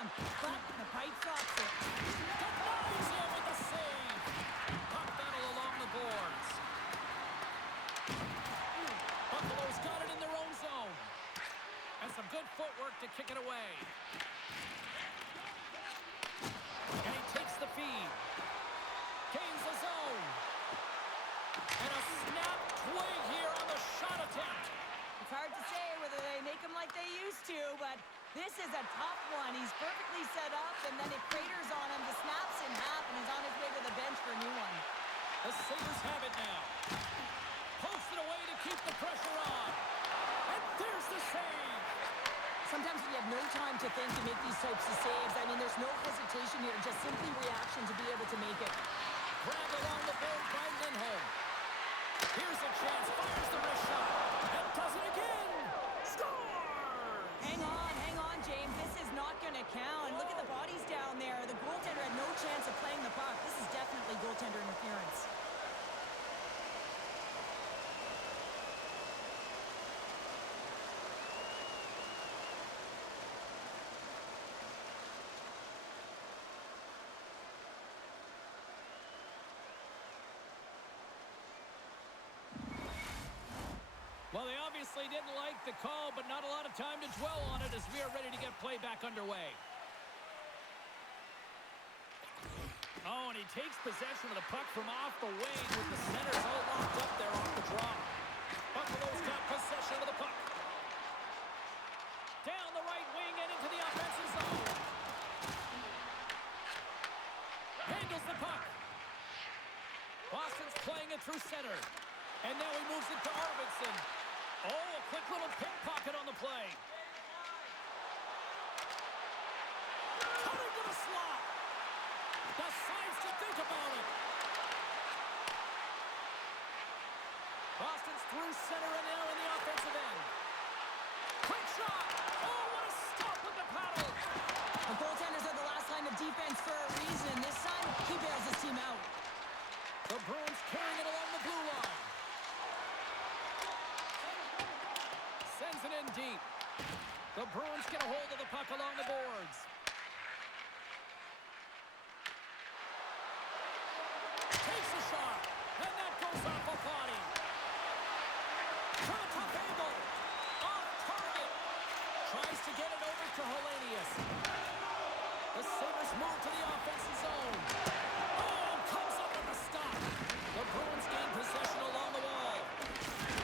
him, but the pipe stops it. Denies him with the save. Puck battle along the boards. Buffalo's got it in their own zone. And some good footwork to kick it away. And he takes the feed. Gains the zone. And a snap twig here on the shot attempt. It's hard to say whether they make him like they used to, but this is a tough one. He's perfectly set up, and then it craters on him. The snap's in half, and he's on his way to the bench for a new one. The Sabres have it now. Posted away to keep the pressure on. And there's the save. Sometimes when you have no time to think, you make these types of saves. I mean, there's no hesitation here, just simply reaction to be able to make it. Grabbed along the board by Lindholm. Here's a chance, fires the wrist shot, and does it again! Scores! Hang on, James. This is not going to count. Look at the bodies down there. The goaltender had no chance of playing the puck. This is definitely goaltender interference. Well, they obviously didn't like the call, but not a lot of time to dwell on it as we are ready to get play back underway. Oh, and he takes possession of the puck from off the wing with the centers all locked up there off the draw. Buffalo's got possession of the puck. Down the right wing and into the offensive zone. Handles the puck. Boston's playing it through center. And now he moves it to Arvidsson. Oh, a quick little pickpocket on the play. Cutting to the slot. Decides to think about it. Boston's through center and now in the offensive end. Quick shot. Oh, what a stop with the paddle. The goaltenders are the last line of defense for a reason. This time, he bails his team out. The Bruins carrying it along the blue line. Sends it in deep. The Bruins get a hold of the puck along the boards. Takes a shot, and that goes off a body. From a tough angle. Off target. Tries to get it over to Hellenius. The Sabres move to the offensive zone. Oh, comes up with the stop. The Bruins gain possession along the wall.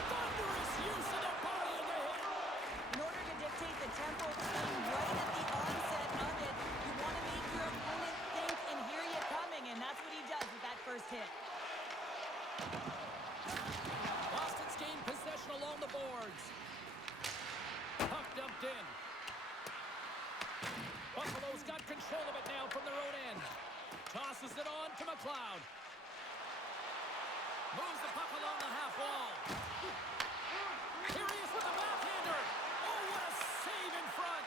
Thunderous use of the body of the hit. In order to dictate the tempo of the game right at the onset of it, you want to make your opponent think and hear you coming, and that's what he does with that first hit. Boston's gained possession along the boards. Puck dumped in. Buffalo's got control of it now from their own end. Tosses it on to McLeod. Moves the puck along the half wall. Here he is with the backhander. Oh, what a save in front.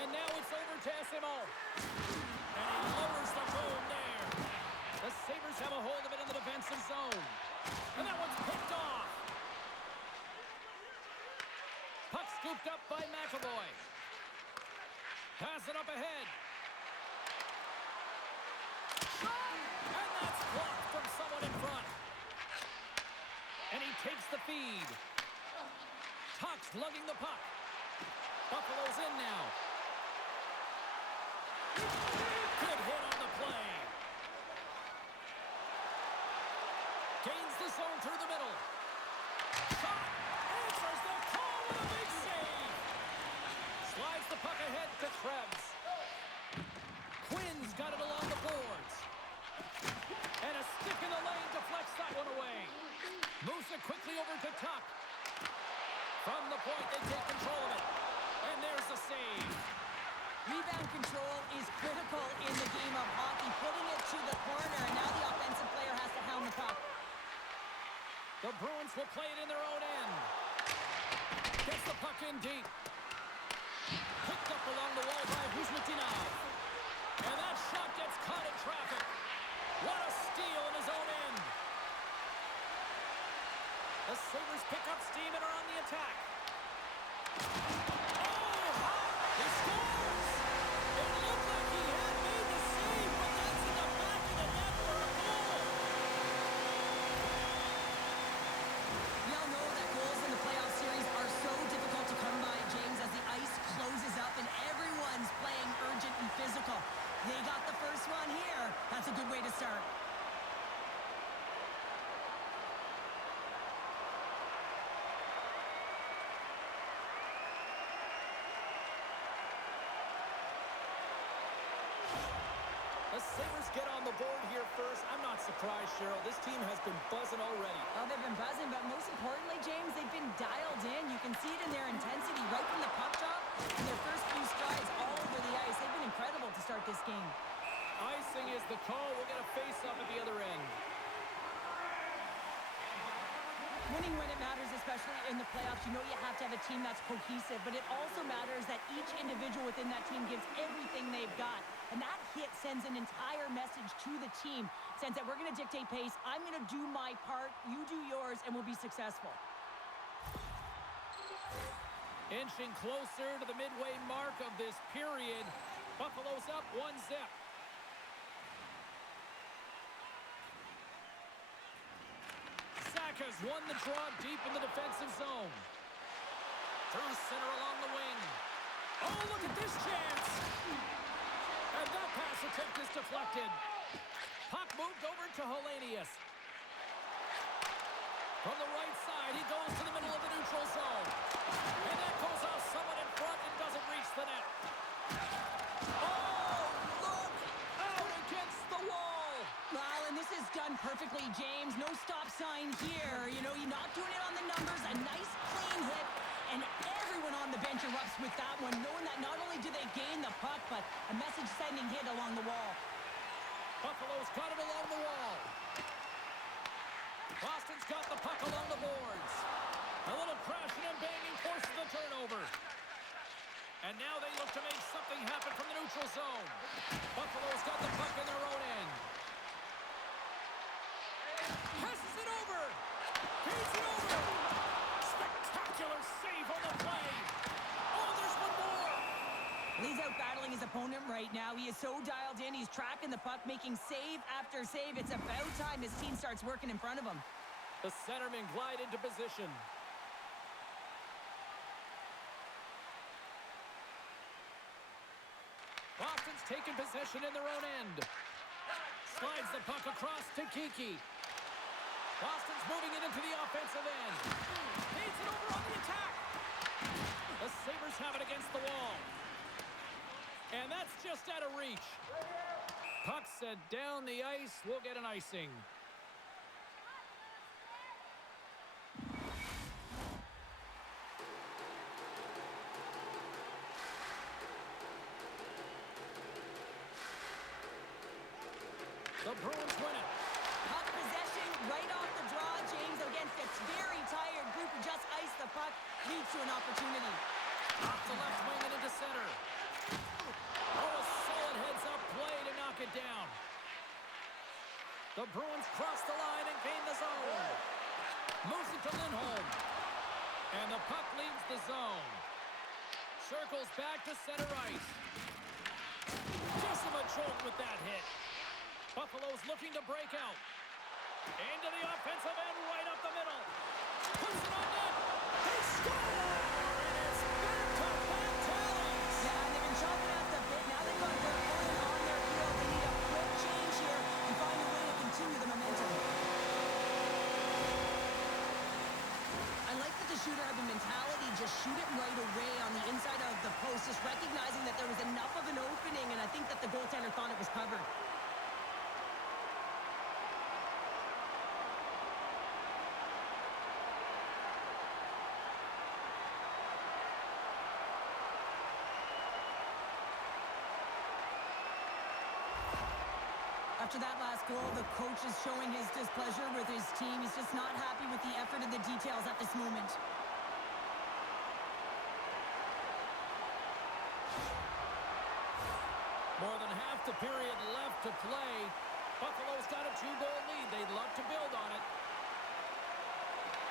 And now it's over to SMO. And he lowers the boom there. The Sabres have a hold of it in the defensive zone. And that one's picked off. Puck scooped up by McAvoy. Pass it up ahead. And that's blocked from someone in front. And he takes the feed. Tuck's lugging the puck. Buffalo's in now. Good hit on the play. Gains the zone through the middle. Shot. Answers the call with a big save. Slides the puck ahead to Krebs. Quinn's got it along the boards. And a stick in the lane deflects that one away. Moves it quickly over to Tuck. From the point, they take control of it. And there's the save. Rebound control is critical in the game of hockey. Putting it to the corner, and now the offensive player has to hound the puck. The Bruins will play it in their own end. Gets the puck in deep. Picked up along the wall by Huzmatinov. And that shot gets caught in traffic. What a steal in his own end. The Sabres pick up steam and are on the attack. Oh, he scores! The Sabres get on the board here first. I'm not surprised, Cheryl. This team has been buzzing already. Well, they've been buzzing, but most importantly, James, they've been dialed in. You can see it in their intensity right from the puck drop and their first few strides all over the ice. They've been incredible to start this game. Icing is the call. We'll get a face-off at the other end. Winning when it matters, especially in the playoffs, you know you have to have a team that's cohesive, but it also matters that each individual within that team gives everything they've got. And that hit sends an entire message to the team. Sends that we're going to dictate pace, I'm going to do my part, you do yours, and we'll be successful. Inching closer to the midway mark of this period. Buffalo's up 1-0. Has won the draw deep in the defensive zone. Through center along the wing. Oh, look at this chance. And that pass attempt is deflected. Puck moved over to Hellenius. From the right side, he goes to the middle of the neutral zone. And that goes off someone in front and doesn't reach the net. Oh, look! Out against the wall. Wow, and this is done perfectly, James. No stop sign here. You know, you're not doing it on the numbers. A nice, clean hit. And everyone on the bench erupts with that one, knowing that not only do they gain the puck, but a message-sending hit along the wall. Buffalo's got it along the wall. Boston's got the puck along the boards. A little crashing and banging forces the turnover. And now they look to make something happen from the neutral zone. Buffalo's got the puck in their own end. Passes it over. Feeds it over. Spectacular save on the play. Oh, there's one more. He's out battling his opponent right now. He is so dialed in. He's tracking the puck, making save after save. It's about time his team starts working in front of him. The centermen glide into position. Boston's taken possession in their own end. Slides the puck across to Kiki. Boston's moving it into the offensive end. Needs it over on the attack. The Sabres have it against the wall. And that's just out of reach. Puck set down the ice. We'll get an icing. The Bruins win it. Puck possession right off the draw, James, against a very tired group who just iced the puck, leads to an opportunity. Off the left wing and into center. Oh, a solid heads-up play to knock it down. The Bruins cross the line and gain the zone. Moves it to Lindholm. And the puck leaves the zone. Circles back to center ice. Gives him a jolt with that hit. Buffalo's looking to break out. Into the offensive end, right up the middle. Puts it on net. They score! And it's back to back talents. Yeah, and they've been chopping at the bit. Now they've got their opponent on their heels. They need a quick change here and find a way to continue the momentum. I like that the shooter had the mentality, just shoot it right away on the inside of the post, just recognizing that there was enough of an opening, and I think that the goaltender thought it was covered. After that last goal, the coach is showing his displeasure with his team. He's just not happy with the effort and the details at this moment. More than half the period left to play. Buffalo's got a 2-goal lead. They'd love to build on it.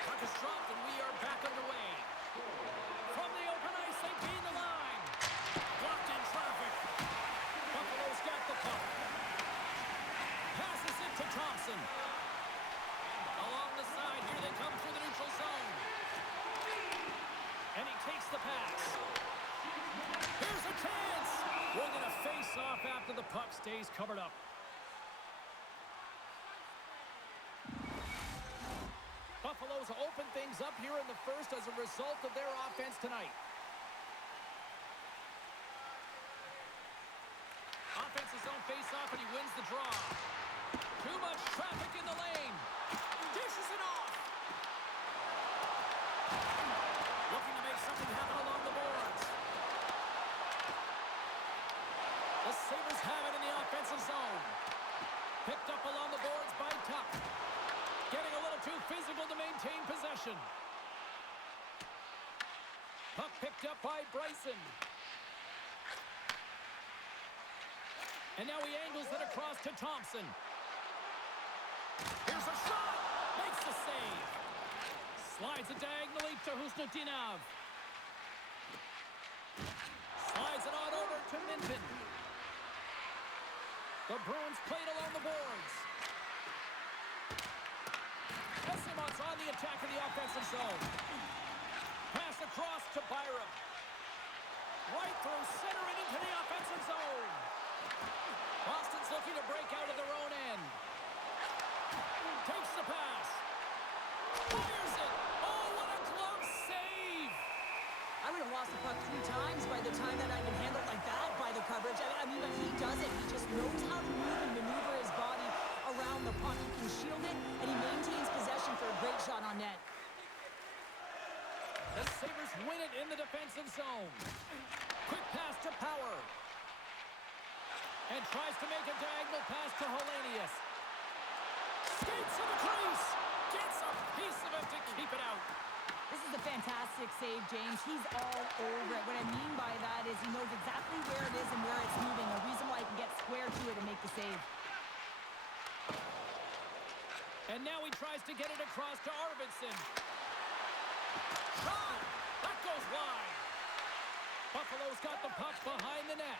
Puck is dropped and we are back underway. From the open ice, they gain the line. Blocked in traffic. Buffalo's got the puck. Passes it to Thompson. Along the side, here they come through the neutral zone. And he takes the pass. Here's a chance. We're going to face off after the puck stays covered up. Buffalo's open things up here in the first as a result of their offense tonight. Offensive zone face-off, and he wins draw. Too much traffic in the lane. Dishes it off. Looking to make something happen along the boards. The Sabres have it in the offensive zone. Picked up along the boards by Tuck. Getting a little too physical to maintain possession. Puck picked up by Bryson. And now he angles it across to Thompson. Here's a shot. Makes the save. Slides it diagonally to Husnutinov. Slides it on over to Minton. The Bruins played along the boards. Esimon's on the attack in the offensive zone. Pass across to Byram. Right through center and into the offensive zone. Boston's looking to break out of their own end. Takes the pass. Fires it. Oh, what a close save. I would have lost the puck 3 times by the time that I can handle it like that by the coverage. I mean, but he does it. He just knows how to move and maneuver his body around the puck. He can shield it, and he maintains possession for a great shot on net. The Sabres win it in the defensive zone. Quick pass to Power. And tries to make a diagonal pass to Hellenius. Skates to the crease. Gets a piece of it to keep it out. This is a fantastic save, James. He's all over it. What I mean by that is he knows exactly where it is and where it's moving. A reason why he can get square to it and make the save. And now he tries to get it across to Arvidsson. Shot! That goes wide. Buffalo's got the puck behind the net.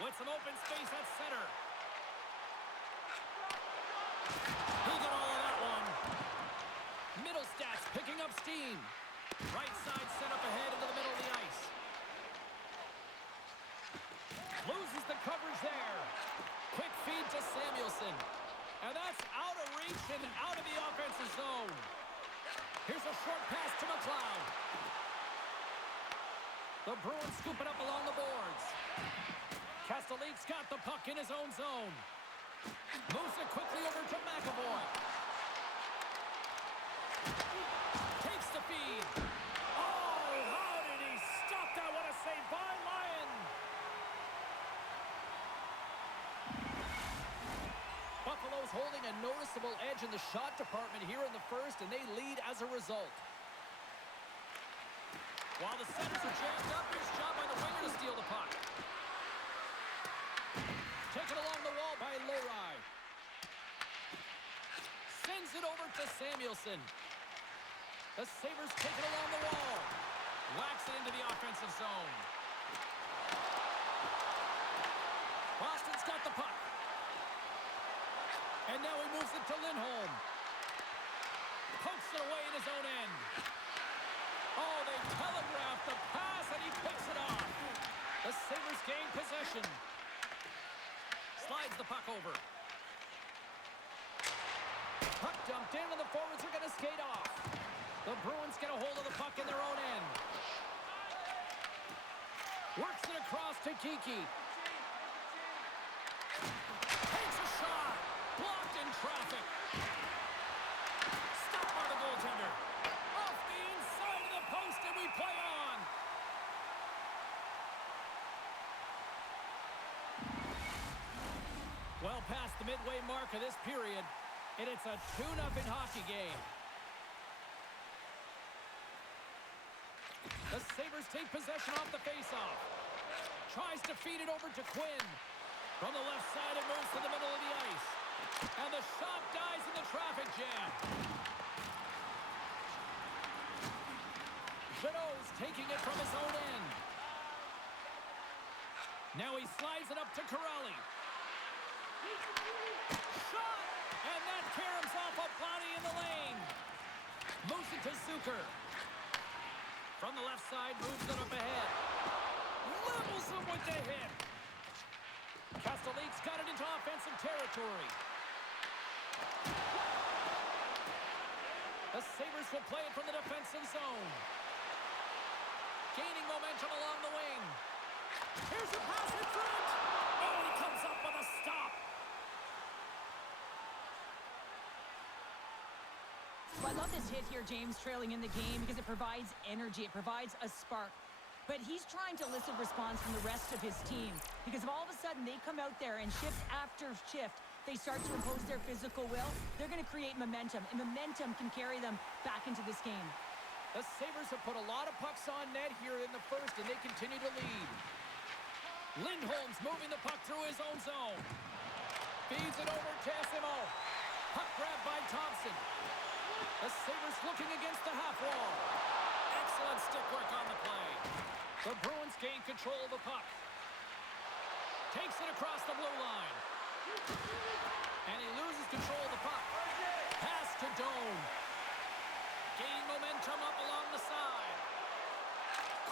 With some open space at center. He got all of that one. Middle stats picking up steam. Right side set up ahead into the middle of the ice. Loses the coverage there. Quick feed to Samuelson. And that's out of reach and out of the offensive zone. Here's a short pass to McLeod. The Bruins scoop it up along the boards. Castelline's got the puck in his own zone. Moves it quickly over to McAvoy. Takes the feed. Oh, how did he stop that? What a save by Lyon. Buffalo's holding a noticeable edge in the shot department here in the first, and they lead as a result. While the centers are jammed up, it's job by the winger to steal the puck. Taken along the wall by Lohrei. Sends it over to Samuelson. The Sabres take it along the wall. Whacks it into the offensive zone. Boston's got the puck. And now he moves it to Lindholm. Pokes it away in his own end. Oh, they telegraphed the pass, and he picks it off. The Sabres gain possession. Slides the puck over. Puck dumped in, and the forwards are going to skate off. The Bruins get a hold of the puck in their own end. Works it across to Kiki. Takes a shot. Blocked in traffic. Stopped by the goaltender. Off the inside of the post, and we play on. Well past the midway mark of this period, and it's a 2-0 hockey game. The Sabres take possession off the faceoff. Tries to feed it over to Quinn. From the left side, it moves to the middle of the ice. And the shot dies in the traffic jam. Jeannot's taking it from his own end. Now he slides it up to Corrali. Shot! And that caroms off a body in the lane. Moves it to Zucker. From the left side, moves it up ahead. Levels him with the hit. Castelline's got it into offensive territory. The Sabres will play it from the defensive zone. Gaining momentum along the wing. Here's a pass in front. Oh, he comes up with a stop. Well, I love this hit here, James, trailing in the game because it provides energy. It provides a spark. But he's trying to elicit response from the rest of his team because if all of a sudden they come out there and shift after shift, they start to impose their physical will, they're going to create momentum, and momentum can carry them back into this game. The Sabres have put a lot of pucks on net here in the first, and they continue to lead. Lindholm's moving the puck through his own zone. Feeds it over to Simo. Puck grabbed by Thompson. The Sabres looking against the half wall. Excellent stick work on the play. The Bruins gain control of the puck. Takes it across the blue line. And he loses control of the puck. Pass to Doan. Gaining momentum up along the side.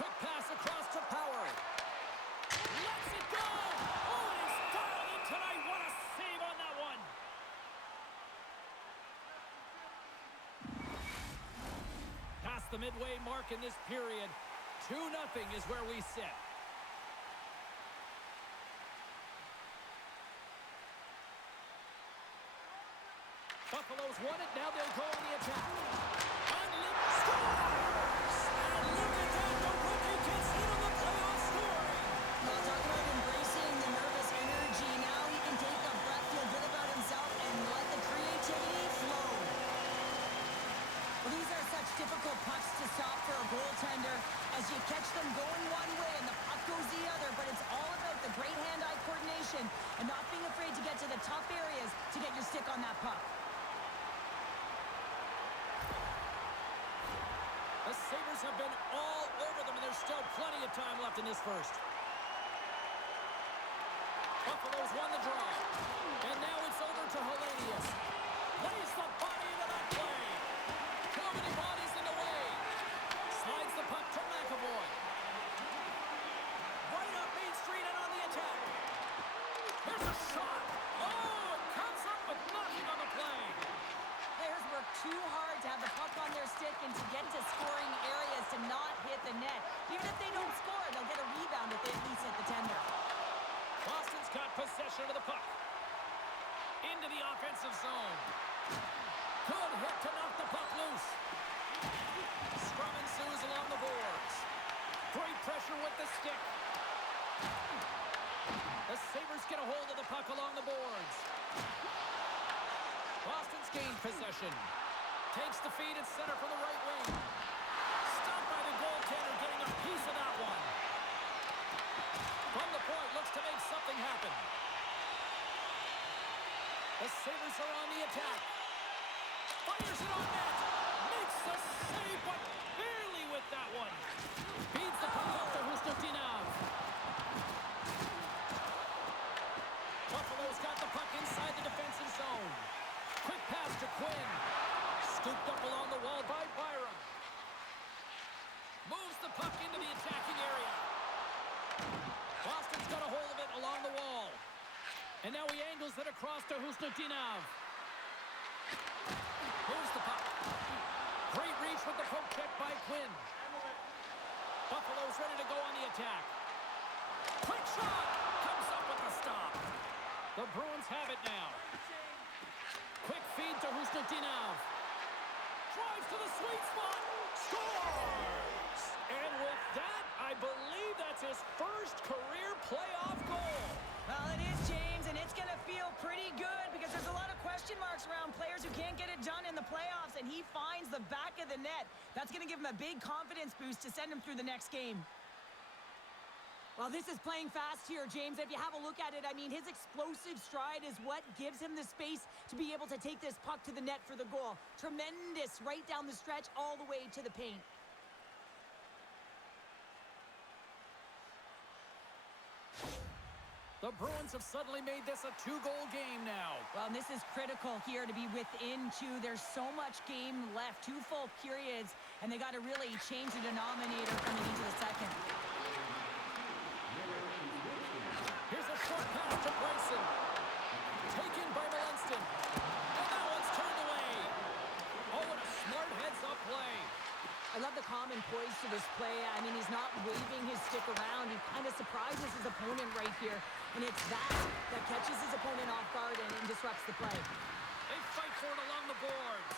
Quick pass across to Power. Lets it go! Oh, and he's dialed in tonight. What a save on that one! Past the midway mark in this period. 2-0 is where we sit. Buffalo's won it. Now they'll go on the attack. Unlimited scores! And look at that. The rookie gets in on the playoff scoring. Well, talk about embracing the nervous energy. Now he can take a breath, feel good about himself, and let the creativity flow. Well, these are such difficult pucks to stop for a goaltender as you catch them going one way and the puck goes the other, but it's all about the great hand-eye coordination and not being afraid to get to the tough areas to get your stick on that puck. The Sabres have been all over them, and there's still plenty of time left in this first. Buffalo's won the draw. And now it's over to Hellenius. Lays the body into that play. Too many bodies in the way. Slides the puck to McAvoy. Right up Main Street and on the attack. There's a shot. Oh, it comes up with nothing on the play. Players work too hard to have the puck on their stick and to get to scoring areas to not hit the net. Even if they don't score, they'll get a rebound if they at least hit the tender. Boston's got possession of the puck. Into the offensive zone. Good hit to knock the puck loose. Scrum ensues along the boards. Great pressure with the stick. The Sabres get a hold of the puck along the boards. Boston's gained possession. Takes the feed at center from the right wing. Stopped by the goaltender, getting a piece of that one. From the point, looks to make something happen. The Sabres are on the attack. Fires it on net. Makes the save, but barely with that one. Feeds the puck off to Husnutinov. Buffalo's got the puck inside the defensive zone. Quick pass to Quinn. Scooped up along the wall by Byram. Moves the puck into the attacking area. Boston's got a hold of it along the wall. And now he angles it across to Husnutinov. Moves the puck. Great reach with the poke check by Quinn. Buffalo's ready to go on the attack. Quick shot! Comes up with the stop. The Bruins have it now. Quick feed to Husnutinov. Drives to the sweet spot. Scores! And with that, I believe that's his first career playoff goal. Well, it is, James, and it's going to feel pretty good because there's a lot of question marks around players who can't get it done in the playoffs, and he finds the back of the net. That's going to give him a big confidence boost to send him through the next game. Well, this is playing fast here, James. If you have a look at it, I mean, his explosive stride is what gives him the space to be able to take this puck to the net for the goal. Tremendous right down the stretch all the way to the paint. The Bruins have suddenly made this a 2-goal game now. Well, and this is critical here to be within two. There's so much game left, 2 full periods, and they got to really change the denominator coming into the second. Here's a short pass to Bryson. Taken by Malinston. And that one's turned away. Oh, what a smart heads-up play. I love the calm and poise to this play. I mean, he's not waving his stick around. He kind of surprises his opponent right here. And it's that catches his opponent off guard and disrupts the play. They fight for it along the boards.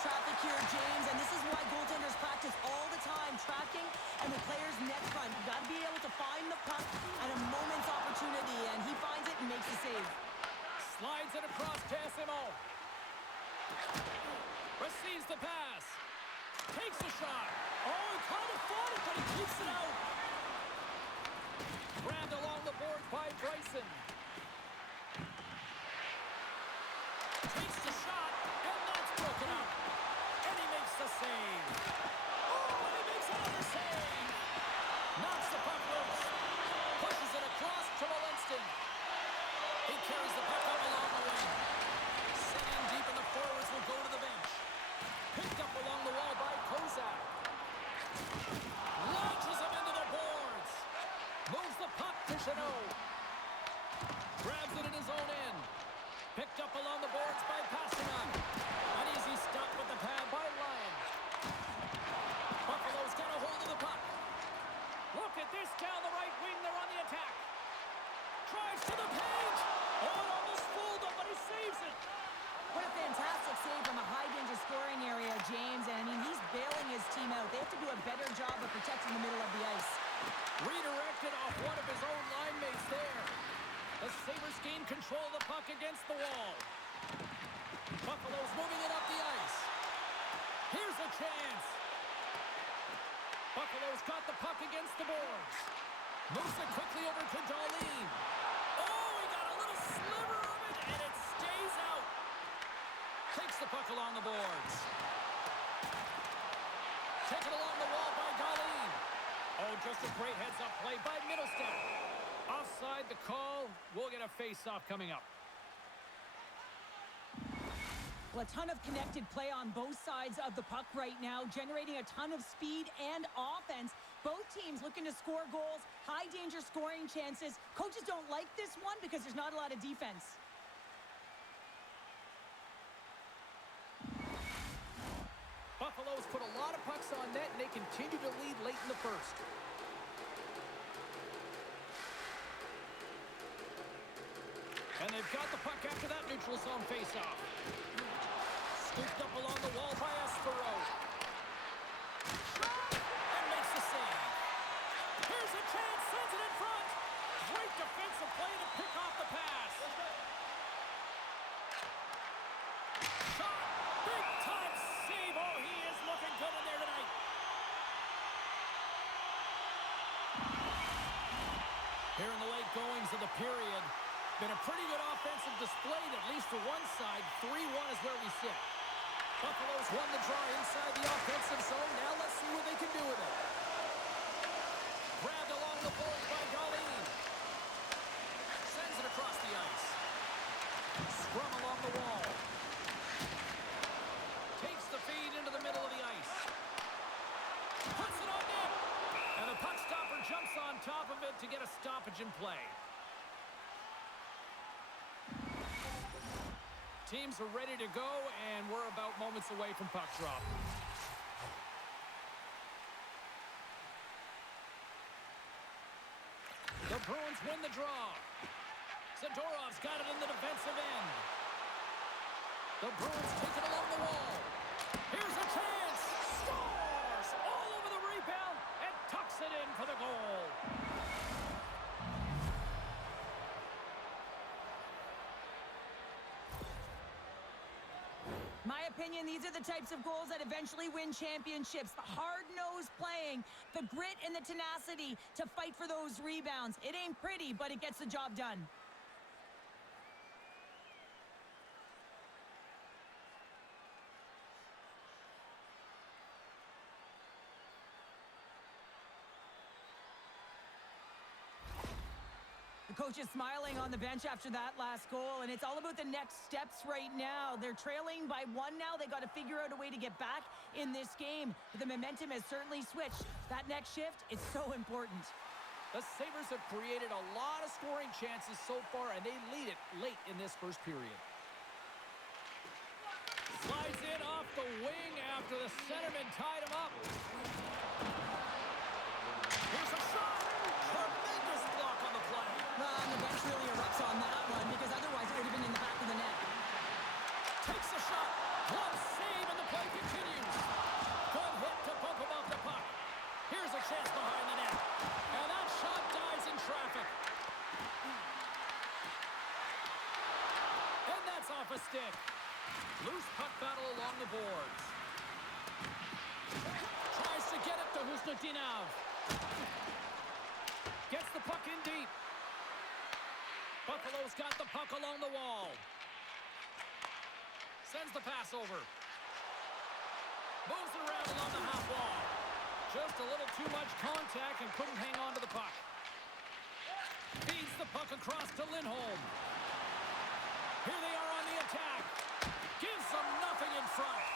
traffic here, James, and this is why goaltenders practice all the time, tracking and the player's net front. You've got to be able to find the puck at a moment's opportunity, and he finds it and makes the save. Slides it across to SMO. Receives the pass. Takes the shot. Oh, he kind of fought it, but he keeps it out. Grabbed along the boards by Bryson. Takes the shot, and that's broken up. And he makes the save. Oh, and he makes another save. Knocks the puck loose. Pushes it across to Molinston. He carries the puck up along the wing. Sent in deep, and the forwards will go to the bench. Picked up along the wall by Kozak. Launches him into the boards. Moves the puck to Chanot. Grabs it in his own end. Picked up along the boards by Pasternak. An easy stop with the pad by Lyon. Buffalo's got a hold of the puck. Look at this down the right wing. They're on the attack. Tries to the page. Oh, it almost fooled him, but he saves it. What a fantastic save from a high-danger scoring area, James. And, I mean, he's bailing his team out. They have to do a better job of protecting the middle of the ice. Redirected off one of his own line mates there. The Sabres gain control of the puck against the wall. Buffalo's moving it up the ice. Here's a chance. Buffalo's got the puck against the boards. Moves it quickly over to Darlene. Oh, he got a little sliver of it, and it stays out. Takes the puck along the boards. Taken along the wall by Darlene. Oh, just a great heads-up play by Middlestat. Offside the call. We'll get a face-off coming up. Well, a ton of connected play on both sides of the puck right now, generating a ton of speed and offense. Both teams looking to score goals, high-danger scoring chances. Coaches don't like this one because there's not a lot of defense. Buffalo's put a lot of pucks on net, and they continue to lead late in the first. And they've got the puck after that neutral zone faceoff. Scooped up along the wall by Espero. And makes the save. Here's a chance, sends it in front. Great defensive play to pick off the pass. Shot, big time save. Oh, he is looking good in there tonight. Here in the late goings of the period, been a pretty good offensive display, at least for one side. 3-1 is where we sit. Buffalo's won the draw inside the offensive zone. Now let's see what they can do with it. Grabbed along the boards by Darlene. Sends it across the ice. Scrum along the wall. Takes the feed into the middle of the ice. Puts it on net. And the puck stopper jumps on top of it to get a stoppage in play. Teams are ready to go, and we're about moments away from puck drop. The Bruins win the draw. Zadorov's got it in the defensive end. The Bruins take it along the wall. Here's a chance. Scores! All over the rebound and tucks it in for the goal. My opinion, these are the types of goals that eventually win championships. The hard-nosed playing, the grit and the tenacity to fight for those rebounds. It ain't pretty, but it gets the job done. The coach is smiling on the bench after that last goal, and it's all about the next steps right now. They're trailing by 1 now. They got to figure out a way to get back in this game. But the momentum has certainly switched. That next shift is so important. The Sabres have created a lot of scoring chances so far, and they lead it late in this first period. Slides in off the wing after the centerman tied him up. Here's a shot. Tremendous block on the play. And the bench really erupts on that one because otherwise it would have been in the back of the net. Takes a shot. Glove save, and the play Here's a chance behind the net. And that shot dies in traffic. And that's off a stick. Loose puck battle along the boards. Tries to get it to Husnudinov. Gets the puck in deep. Buffalo's got the puck along the wall. Sends the pass over. Moves it around along the half wall. Just a little too much contact and couldn't hang on to the puck. Feeds the puck across to Lindholm. Here they are on the attack. Gives them nothing in front.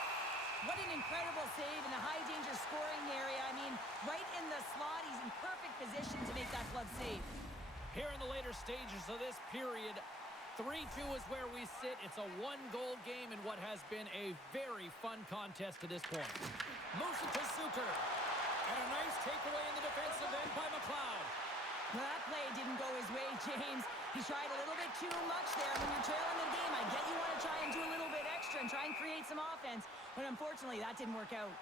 What an incredible save in a high-danger scoring area. I mean, right in the slot, he's in perfect position to make that glove save. Here in the later stages of this period, 3-2 is where we sit. It's a one-goal game in what has been a very fun contest to this point. Moves it to Zucker. And a nice takeaway in the defensive end by McLeod. Well, that play didn't go his way, James. He tried a little bit too much there. When you're trailing the game, I get you want to try and do a little bit extra and try and create some offense. But unfortunately, that didn't work out.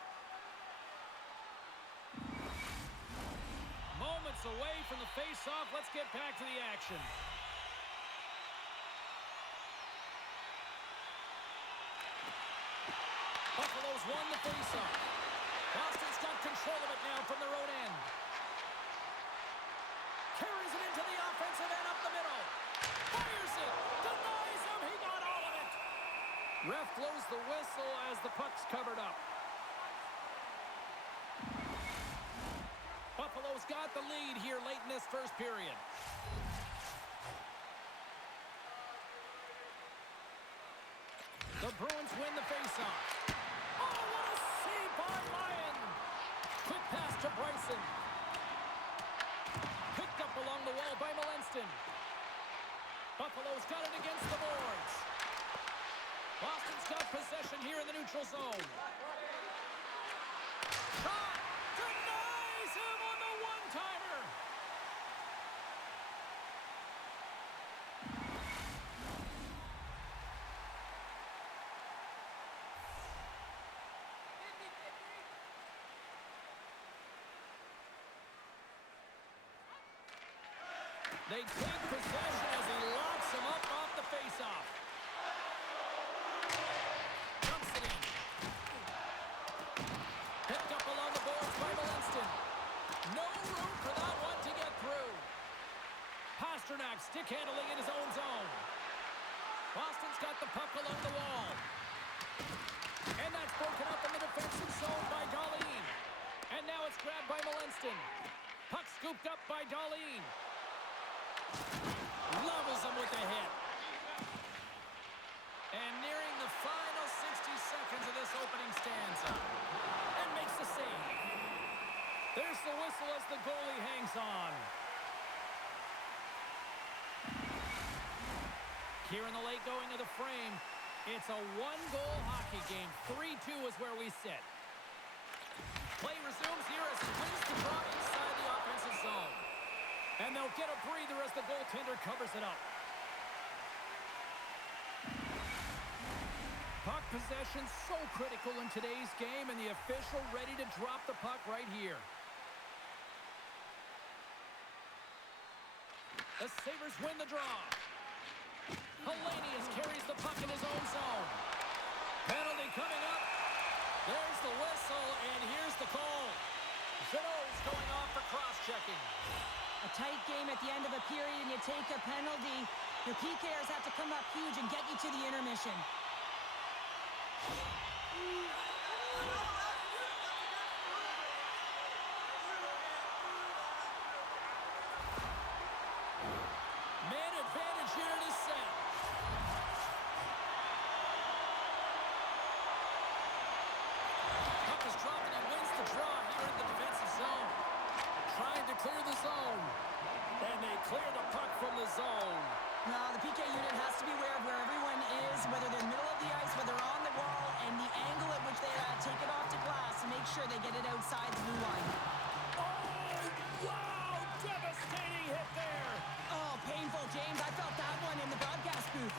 Moments away from the face-off. Let's get back to the action. Buffalo's won the face-off. Boston's got control of it now from their own end. Carries it into the offensive end up the middle. Fires it. Denies him. He got all of it. Ref blows the whistle as the puck's covered up. Buffalo's got the lead here late in this first period. The Bruins win the faceoff. Oh, what a save by Lyon! Quick pass to Bryson. Picked up along the wall by Malenston. Buffalo's got it against the boards. Boston's got possession here in the neutral zone. Shot! Denies him on the one-timer! They take possession as he locks him up off the faceoff. Dumps it in. Picked up along the boards by Malenston. No room for that one to get through. Pasternak stick handling in his own zone. Boston's got the puck along the wall. And that's broken up in the defensive zone by Darlene. And now it's grabbed by Malenston. Puck scooped up by Darlene. Levels him with the hit. And nearing the final 60 seconds of this opening stanza. And makes the save. There's the whistle as the goalie hangs on. Here in the late going of the frame, it's a one-goal hockey game. 3-2 is where we sit. Play resumes here as he wins the draw inside the offensive zone. And they'll get a breather as the goaltender covers it up. Puck possession so critical in today's game, and the official ready to drop the puck right here. The Sabres win the draw. Hellenius carries the puck in his own zone. Penalty coming up. There's the whistle, and here's the call. Jeannot's going off for cross-checking. A tight game at the end of a period and you take a penalty. Your PKers have to come up huge and get you to the intermission. Man advantage here in his set. Puck is dropped and he wins the draw here in the defensive zone. Trying to clear the zone. And they clear the puck from the zone. Now, the PK unit has to be aware of where everyone is, whether they're in the middle of the ice, whether they're on the wall, and the angle at which they take it off to glass to make sure they get it outside the blue line. Oh, wow! Devastating hit there. Oh, painful, James. I felt that one in the broadcast booth.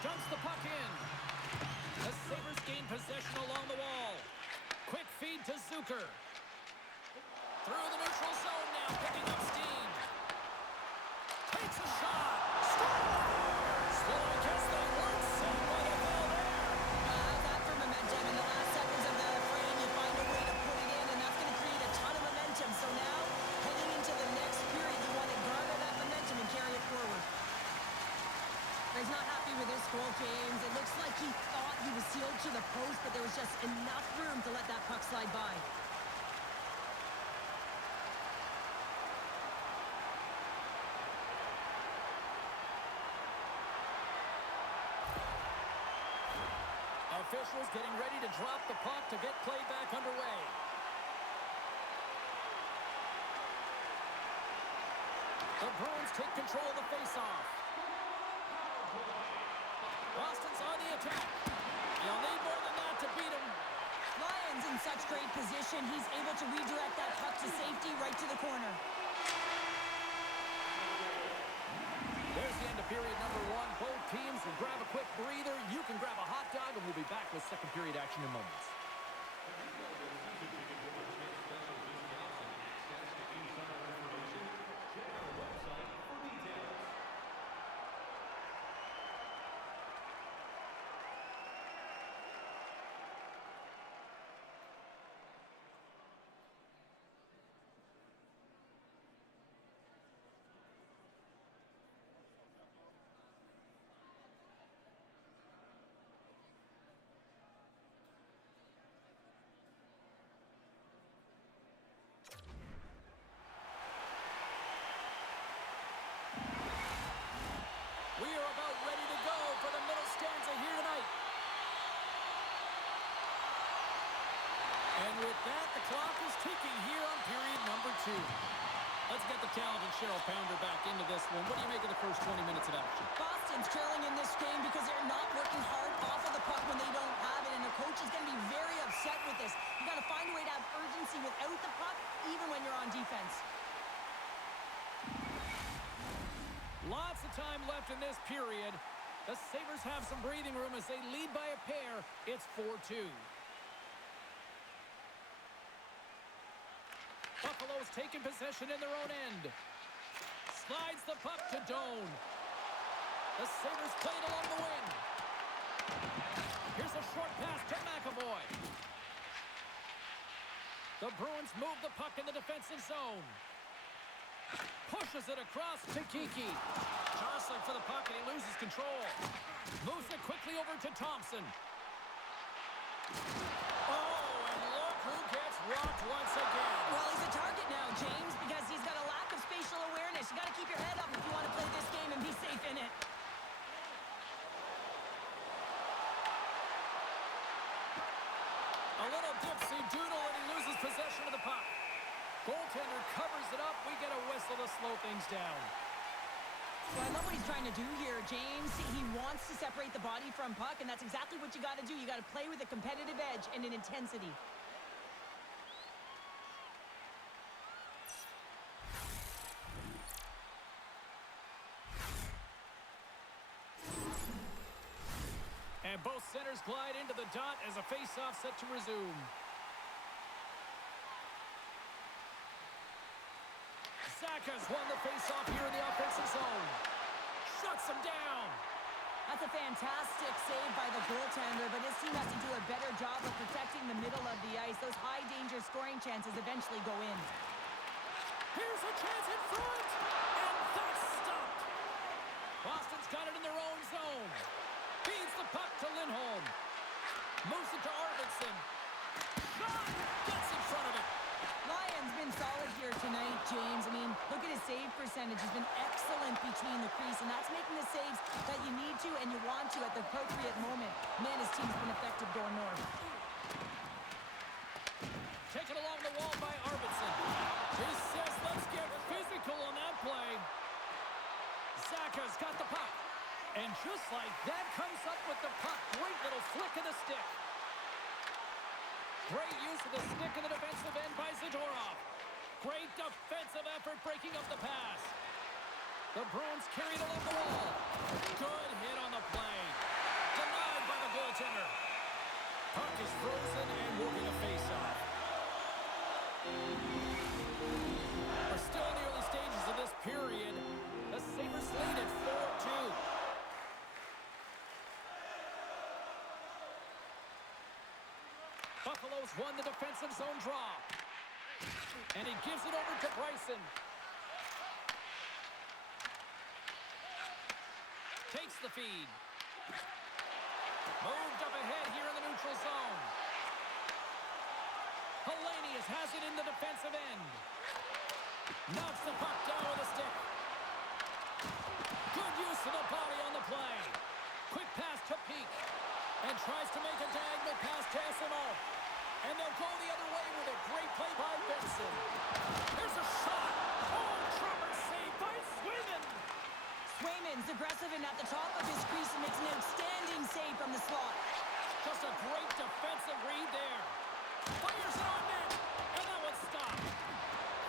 Dumps the puck in. The Sabres gain possession along the wall. Quick feed to Zucker. Through the neutral zone now, picking up steam. Takes a shot. Scores! Well, I guess they weren't set by the ball there. How's that for momentum? In the last seconds of the frame, you find a way to put it in, and that's going to create a ton of momentum. So now, heading into the next period, you want to garner that momentum and carry it forward. He's not happy with his goal, James. It looks like he thought he was sealed to the post, but there was just enough room to let that puck slide by. Officials getting ready to drop the puck to get play back underway. The Bruins take control of the faceoff. Boston's on the attack. You'll need more than that to beat him. Lions in such great position. He's able to redirect that puck to safety right to the corner. There's the end of period number one. Both teams will grab a quick breather. You can grab a hot dog, and we'll be back with second period action in moments. We are about ready to go for the middle stanza here tonight. And with that, the clock is ticking here on period number two. Let's get the talented Cheryl Pounder back into this one. What do you make of the first 20 minutes of action? Boston's trailing in this game because they're not working hard off of the puck when they don't have it, and the coach is going to be very upset with this. You got to find a way to have urgency without the puck, even when you're on defense. Lots of time left in this period. The Sabres have some breathing room as they lead by a pair. It's 4-2. Buffalo's taking possession in their own end. Slides the puck to Doan. The Sabres play it along the wing. Here's a short pass to McAvoy. The Bruins move the puck in the defensive zone. Pushes it across to Kiki. Jostling for the puck, and he loses control. Moves it quickly over to Thompson. Oh, and look who gets rocked once again. Well, he's a target now, James, because he's got a lack of spatial awareness. You got to keep your head up if you want to play this game and be safe in it. A little dipsy doodle, and he loses possession of the puck. Goaltender covers it up. We get a whistle to slow things down. Well, I love what he's trying to do here, James. He wants to separate the body from puck, and that's exactly what you got to do. You got to play with a competitive edge and an intensity. And both centers glide into the dot as a face-off set to resume. Saka's won the face-off here in the offensive zone. Shuts him down. That's a fantastic save by the goaltender, but his team has to do a better job of protecting the middle of the ice. Those high-danger scoring chances eventually go in. Here's a chance in front, and that's stopped. Boston's got it in their own zone. Feeds the puck to Lindholm. Moves it to Arvidsson. Shot! Gets in front of it. Lions been solid here tonight, James. I mean, look at his save percentage. He's been excellent between the crease, and that's making the saves that you need to and you want to at the appropriate moment. Man, his team's been effective going north. Taken along the wall by Arvidsson. He says, let's get physical on that play. Saka's got the puck. And just like that, comes up with the puck. Great little flick of the stick. Great use of the stick in the defensive end by Zadorov. Great defensive effort breaking up the pass. The Bruins carried along the wall. Good hit on the play. Denied by the goaltender. Puck is frozen and we're going to face off. Buffalo's won the defensive zone draw. And he gives it over to Bryson. Takes the feed. Moved up ahead here in the neutral zone. Hellenius has it in the defensive end. Knocks the puck down with a stick. Good use of the body on the play. Quick pass to Peak. And tries to make a diagonal pass to SMO. And they'll go the other way with a great play by Benson. Here's a shot. Oh, Trevor saved by Swayman. Swayman's aggressive and at the top of his crease and makes an outstanding save from the slot. Just a great defensive read there. Fires it on net. And that one's stopped.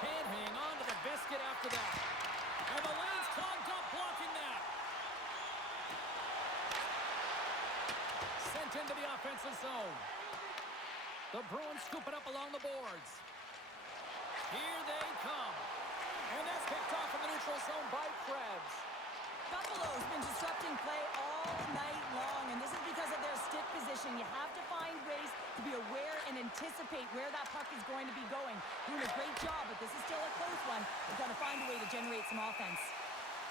Can't hang on to the biscuit after that. And the lane's clogged up blocking that. Sent into the offensive zone. The Bruins scoop it up along the boards. Here they come. And that's picked off in the neutral zone by Krebs. Buffalo's been disrupting play all night long, and this is because of their stick position. You have to find ways to be aware and anticipate where that puck is going to be going. Doing a great job, but this is still a close one. They've got to find a way to generate some offense.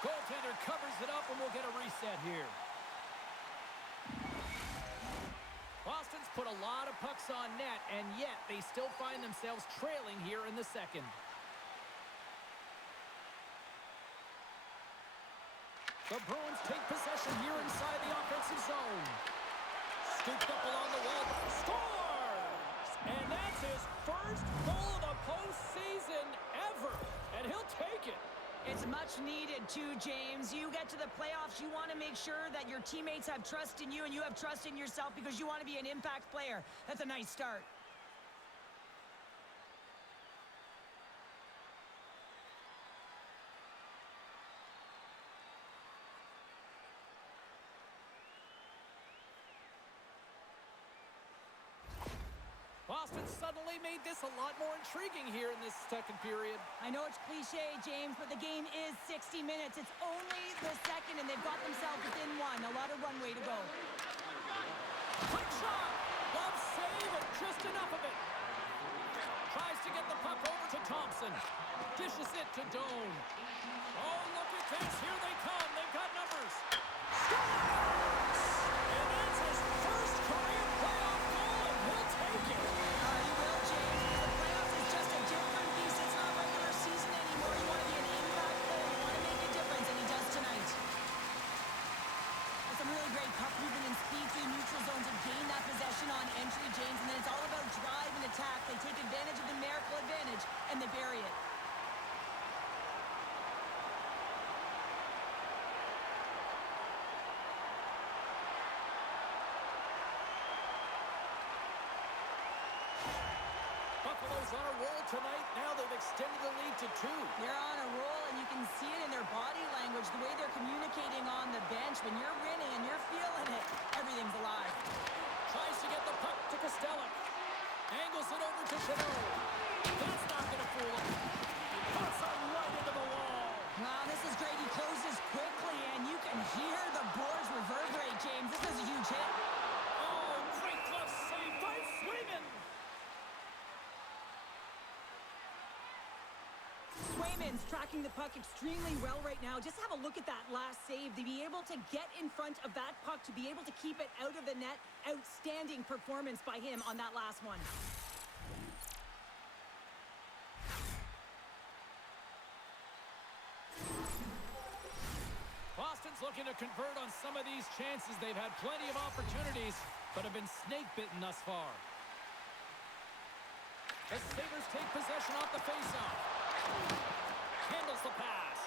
Goaltender covers it up, and we'll get a reset here. Boston's put a lot of pucks on net, and yet they still find themselves trailing here in the second. The Bruins take possession here inside the offensive zone. Scooped up along the wall. Scores! And that's his first goal of the postseason ever. And he'll take it. It's much needed too, James. You get to the playoffs, you want to make sure that your teammates have trust in you and you have trust in yourself because you want to be an impact player. That's a nice start. Boston suddenly made this a lot more intriguing here in this second period. I know it's cliche, James, but the game is 60 minutes. It's only the second, and they've got themselves within one. A lot of runway to go. Quick shot! Love save, and just enough of it. Tries to get the puck over to Thompson. Dishes it to Doan. Oh, look at this. Here they come. They've got numbers. Scores! And that's his first career playoff goal, and he'll take it. You will, James. The playoffs is just a different beast. It's not regular season anymore. You want to be an impact player. You want to make a difference, and he does tonight. With some really great puck movement and speed through the neutral zone to gain that possession on entry, James. And then it's all about drive and attack. They take advantage of the numerical advantage, and they bury it. Buffalo's on a roll tonight. Now they've extended the lead to 2. They're on a roll, and you can see it in their body language, the way they're communicating on the bench. When you're winning and you're feeling it, everything's alive. Tries to get the puck to Costello. Angles it over to Chanel. That's not going to fool him. Puts it right into the wall. Wow, this is great. He closes quickly, and you can hear the boards reverberate, James. This is a huge hit. Oh, great glove save by Swayman. Swayman's tracking the puck extremely well right now. Just have a look at that last save. To be able to get in front of that puck, to be able to keep it out of the net, outstanding performance by him on that last one. Boston's looking to convert on some of these chances. They've had plenty of opportunities, but have been snake-bitten thus far. The Sabres take possession off the faceoff. Handles the pass.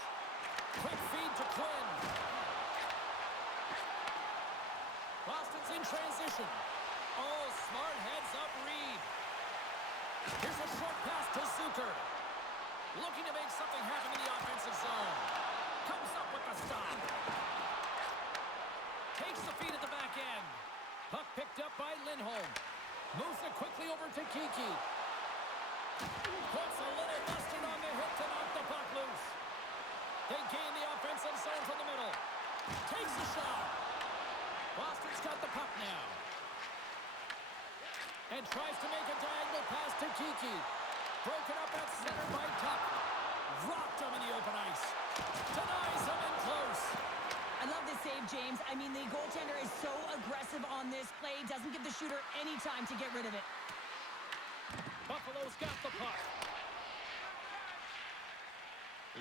Quick feed to Quinn. Boston's in transition. Oh, smart heads-up read. Here's a short pass to Zucker. Looking to make something happen in the offensive zone. Comes up with the stop. Takes the feed at the back end. Puck picked up by Lindholm. Moves it quickly over to Kiki. Puts a little mustard on the hip to knock the puck loose. They gain the offensive zone from the middle. Takes the shot. Boston's got the puck now. And tries to make a diagonal pass to Kiki. Broken up at center by Tuck. Rocked him in the open ice. Denies him in close. I love this save, James. I mean, the goaltender is so aggressive on this play. Doesn't give the shooter any time to get rid of it. Buffalo's got the puck.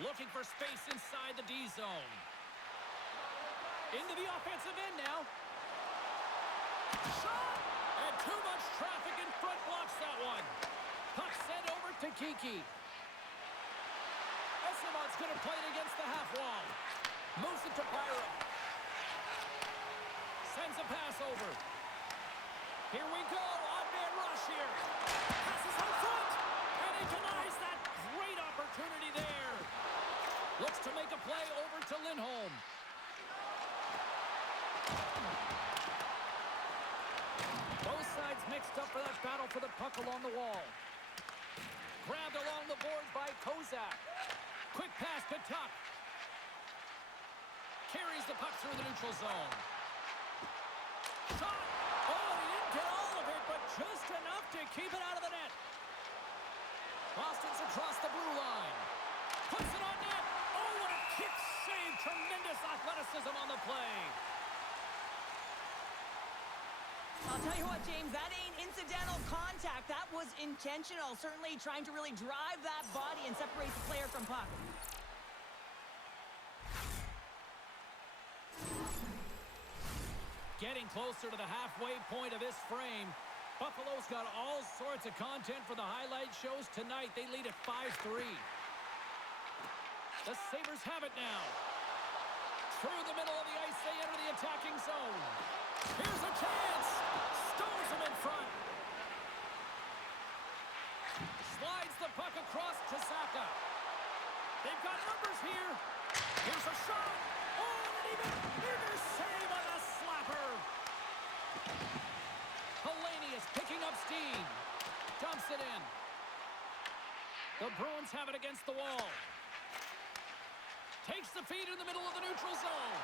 Looking for space inside the D zone. Into the offensive end now. Shot! And too much traffic in front blocks that one. Puck sent over to Kiki. Esteban's going to play it against the half wall. Moves it to Byron. Sends a pass over. Here we go. Odd-man rush here. Passes in front. And he denies that great opportunity there. Looks to make a play over to Lindholm. Both sides mixed up for that battle for the puck along the wall. Grabbed along the boards by Kozak. Quick pass to Tuck. Carries the puck through the neutral zone. Shot! Oh, he didn't get all of it, but just enough to keep it out of the net. Boston's across the blue line. Puts it on net. Oh, what a kick save. Tremendous athleticism on the play. I'll tell you what, James, that ain't incidental contact. That was intentional. Certainly trying to really drive that body and separate the player from puck. Getting closer to the halfway point of this frame. Buffalo's got all sorts of content for the highlight shows tonight. They lead at 5-3. The Sabres have it now. Through the middle of the ice, they enter the attacking zone. Here's a chance. Stones him in front. Slides the puck across to Saka. They've got numbers here. Here's a shot. Oh, and an even bigger save on a slapper. Hellenius picking up steam. Dumps it in. The Bruins have it against the wall. Takes the feed in the middle of the neutral zone.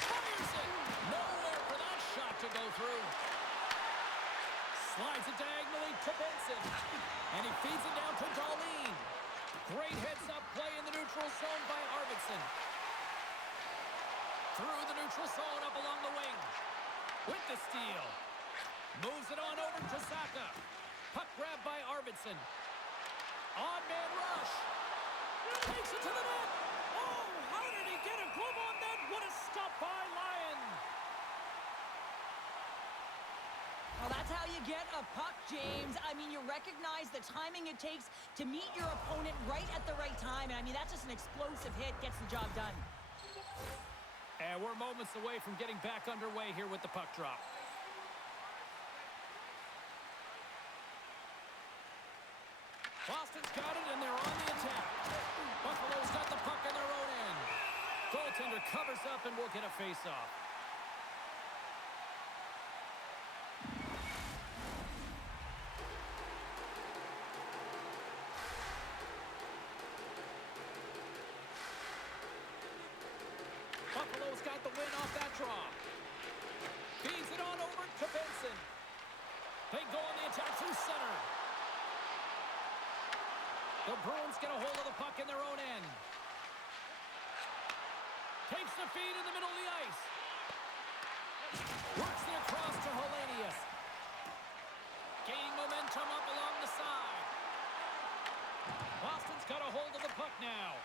Fires it. Nowhere for that shot to go through. Slides it diagonally to Benson. And he feeds it down to Darlene. Great heads-up play in the neutral zone by Arvidsson. Through the neutral zone up along the wing. With the steal. Moves it on over to Saka. Puck grab by Arvidsson. Odd man rush. Takes it to the net. Oh, how did he get a glove on that? What a stop by Lyon. Well, that's how you get a puck, James. I mean, you recognize the timing it takes to meet your opponent right at the right time. And I mean, that's just an explosive hit. Gets the job done. And we're moments away from getting back underway here with the puck drop. Boston's got it, and they're on the attack. Buffalo's got the puck in their own end. Goaltender covers up and will get a face-off. Buffalo's got the win off that draw. Feeds it on over to Benson. They go on the attack through center. The Bruins get a hold of the puck in their own end. Takes the feed in the middle of the ice. Works it across to Hellenius. Gaining momentum up along the side. Boston's got a hold of the puck now.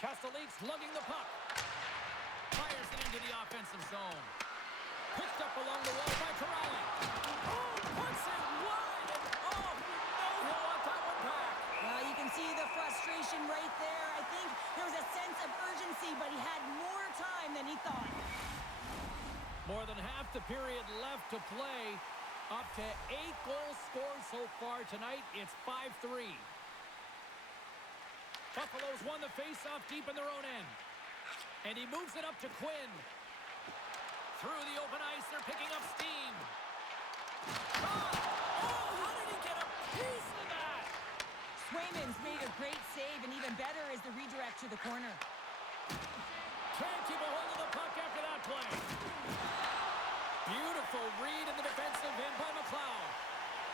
Castellique's lugging the puck. Fires it into the offensive zone. Picked up along the wall by Corrali. Oh, puts it wide. And oh, no, he'll want that one back. Well, you can see the frustration right there. I think there was a sense of urgency, but he had more time than he thought. More than half the period left to play. Up to 8 goals scored so far tonight. It's 5-3. Buffalo's won the face-off deep in their own end. And he moves it up to Quinn. Through the open ice, they're picking up steam. Oh, how did he get a piece of that? Swayman's made a great save, and even better is the redirect to the corner. Can't keep a hold of the puck after that play. Beautiful read in the defensive end by McLeod.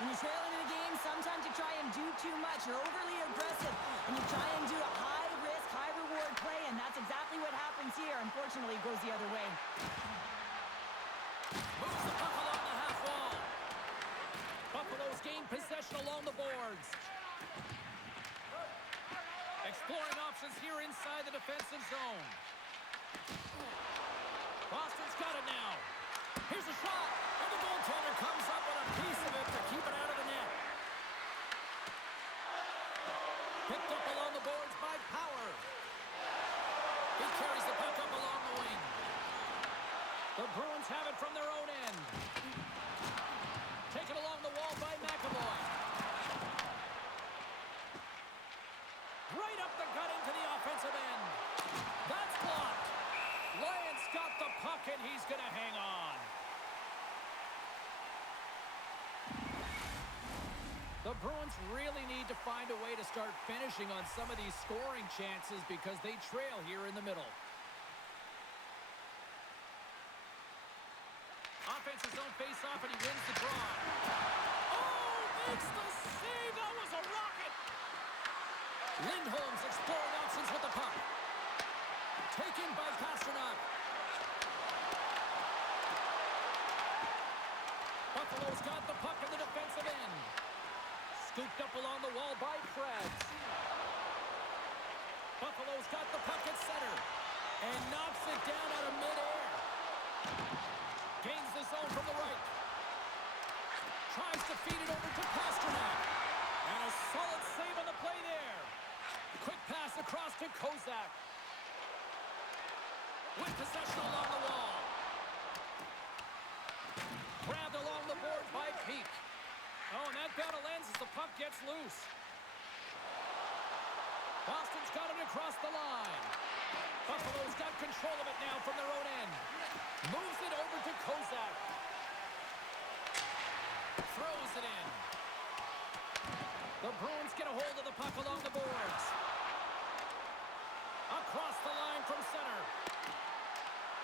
When you're trailing in a game, sometimes you try and do too much. You're overly aggressive, and you try and do a high-risk, high-reward play, and that's exactly what happens here. Unfortunately, it goes the other way. Moves the puck along the half wall. Buffalo's gained possession along the boards. Exploring options here inside the defensive zone. Boston's got it now. Here's a shot, and the goaltender comes up with a piece of it to keep it out of the net. Picked up along the boards by Power. He carries the puck up along the wing. The Bruins have it from their own end. Taken along the wall by McAvoy. Right up the gut into the offensive end. That's blocked. Lyons got the puck, and he's going to hang on. The Bruins really need to find a way to start finishing on some of these scoring chances because they trail here in the middle. Offensive zone face-off, and he wins the draw. Oh, makes the save! That was a rocket! Lindholm's exploring options with the puck. Taken by Pastrnak. Buffalo's got the puck in the defensive end. Scooped up along the wall by Krebs. Buffalo's got the puck at center. And knocks it down out of midair. Gains the zone from the right. Tries to feed it over to Pastrnak. And a solid save on the play there. Quick pass across to Kozak. With possession along the wall. Grabbed along the board by Peak. Oh, and that battle ends as the puck gets loose. Boston's got it across the line. Buffalo's got control of it now from their own end. Moves it over to Kozak. Throws it in. The Bruins get a hold of the puck along the boards. Across the line from center.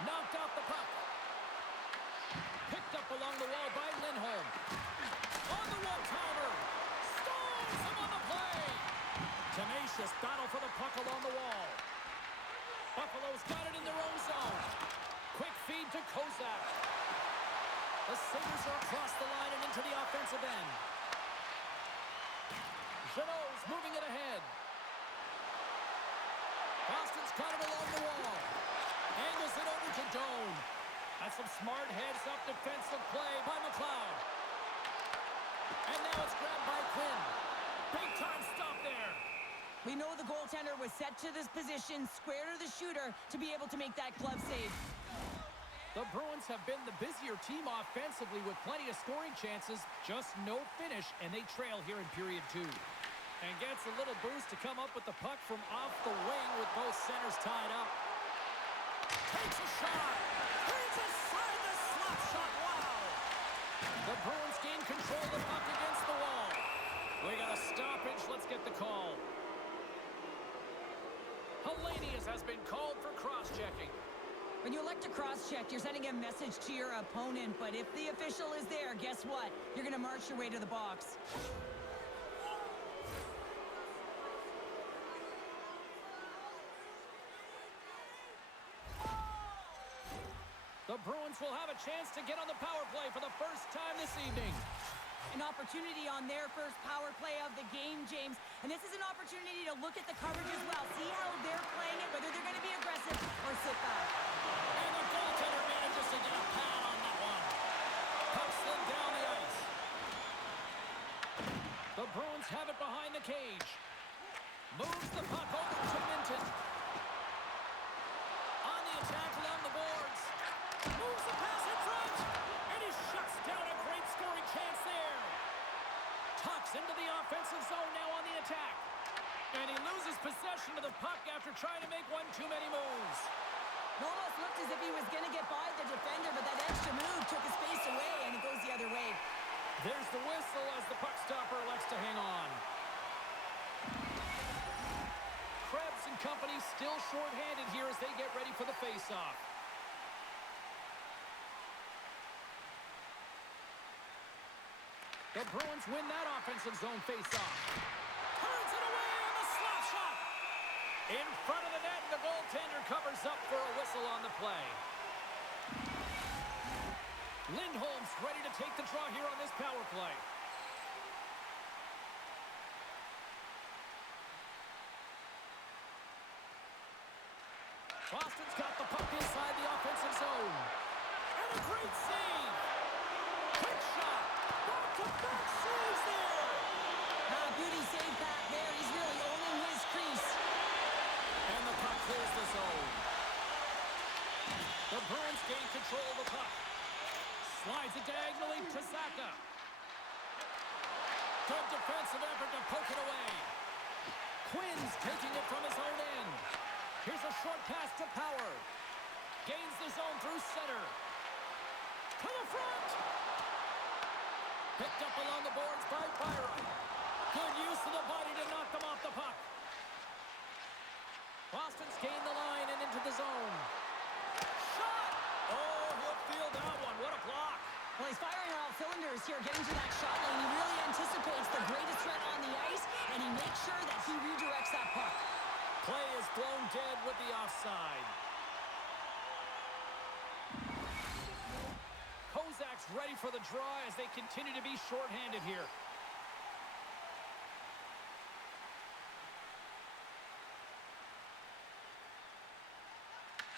Knocked out the puck. Picked up along the wall by Lindholm. On the one-timer. Stalls him on the play. Tenacious battle for the puck along the wall. Buffalo's got it in their own zone. Quick feed to Kozak. The Sabres are across the line and into the offensive end. Jeannot's moving it ahead. Boston's got it along the wall. Angles it over to Doan. That's some smart heads-up defensive play by McLeod. And now it's grabbed by Quinn. Big-time stop there. We know the goaltender was set to this position, square to the shooter, to be able to make that glove save. The Bruins have been the busier team offensively with plenty of scoring chances, just no finish, and they trail here in period 2. And gets a little boost to come up with the puck from off the wing with both centers tied up. Takes a shot. He's aside the slap shot. Wow. The Bruins gain control of the puck against the wall. We got a stoppage. Let's get the call. Hellenius has been called for cross-checking. When you elect to cross-check, you're sending a message to your opponent, but if the official is there, guess what? You're going to march your way to the box. The Bruins will have a chance to get on the power play for the first time this evening. An opportunity on their first power play of the game, James. And this is an opportunity to look at the coverage as well. See how they're playing it, whether they're going to be aggressive or sit back. And the goaltender manages to get a pad on that one. Puck slid down the ice. The Bruins have it behind the cage. Moves the puck over to Minton. On the attack along the boards. Moves the pass in front. And he shuts down a great scoring chance there. Tucks into the offensive zone now on the attack. And he loses possession of the puck after trying to make one too many moves. It almost looked as if he was going to get by the defender, but that extra move took his space away, and it goes the other way. There's the whistle as the puck stopper elects to hang on. Krebs and company still shorthanded here as they get ready for the face-off. The Bruins win that offensive zone faceoff. Turns it away on the slap shot. In front of the net, and the goaltender covers up for a whistle on the play. Lindholm's ready to take the draw here on this power play. Boston's got the puck inside the offensive zone. And a great save. Quick shot. Back-to-back saves there. Beauty save back there. He's really owning his crease. And the puck clears the zone. The Bruins gain control of the puck. Slides it diagonally to Saka. Good defensive effort to poke it away. Quinn's taking it from his own end. Here's a short pass to Power. Gains the zone through center. To the front. Picked up along the boards by Byron. Good use of the body to knock them off the puck. Boston's gained the line and into the zone. Shot! Oh, he'll field that one. What a block. Well, he's firing on all cylinders here, getting to that shot lane. He really anticipates the greatest threat on the ice, and he makes sure that he redirects that puck. Play is blown dead with the offside. Kozak's ready for the draw as they continue to be shorthanded here.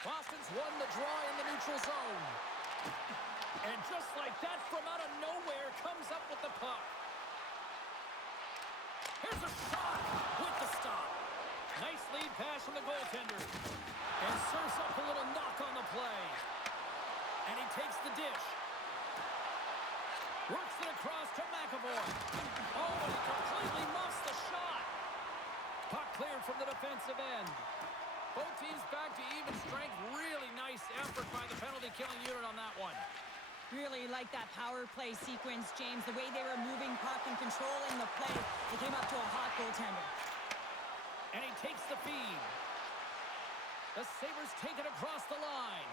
Boston's won the draw in the neutral zone. And just like that, from out of nowhere, comes up with the puck. Here's a shot with the stop. Nice lead pass from the goaltender. And serves up a little knock on the play. And he takes the dish. Works it across to McAvoy. Oh, and he completely muffs the shot. Puck cleared from the defensive end. Both teams back to even strength. Really nice effort by the penalty-killing unit on that one. Really like that power play sequence, James. The way they were moving puck and controlling the play, it came up to a hot goaltender. And he takes the feed. The Sabres take it across the line.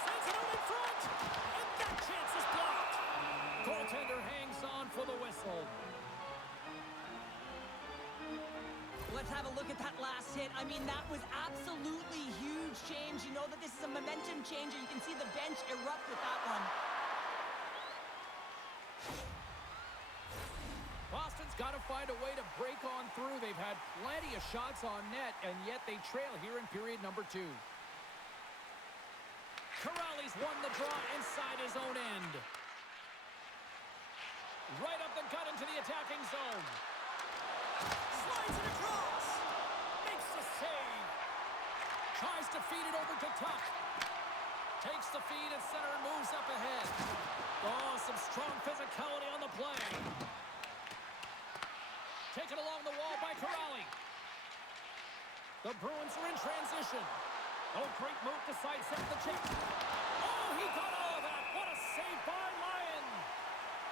Sends it out in front. And that chance is blocked. Goaltender hangs on for the whistle. Let's have a look at that last hit. I mean, that was absolutely huge, James. You know that this is a momentum changer. You can see the bench erupt with that one. Boston's got to find a way to break on through. They've had plenty of shots on net, and yet they trail here in period number 2. Corrali's won the draw inside his own end. Right up the gut into the attacking zone. Slides it across. Makes the save. Tries to feed it over to Tuck. Takes the feed at center and moves up ahead. Oh, some strong physicality on the play. Taken along the wall by Corrali. The Bruins are in transition. Oh, great move to sidestep the chip. Oh, he got all of that. What a save by Lyon.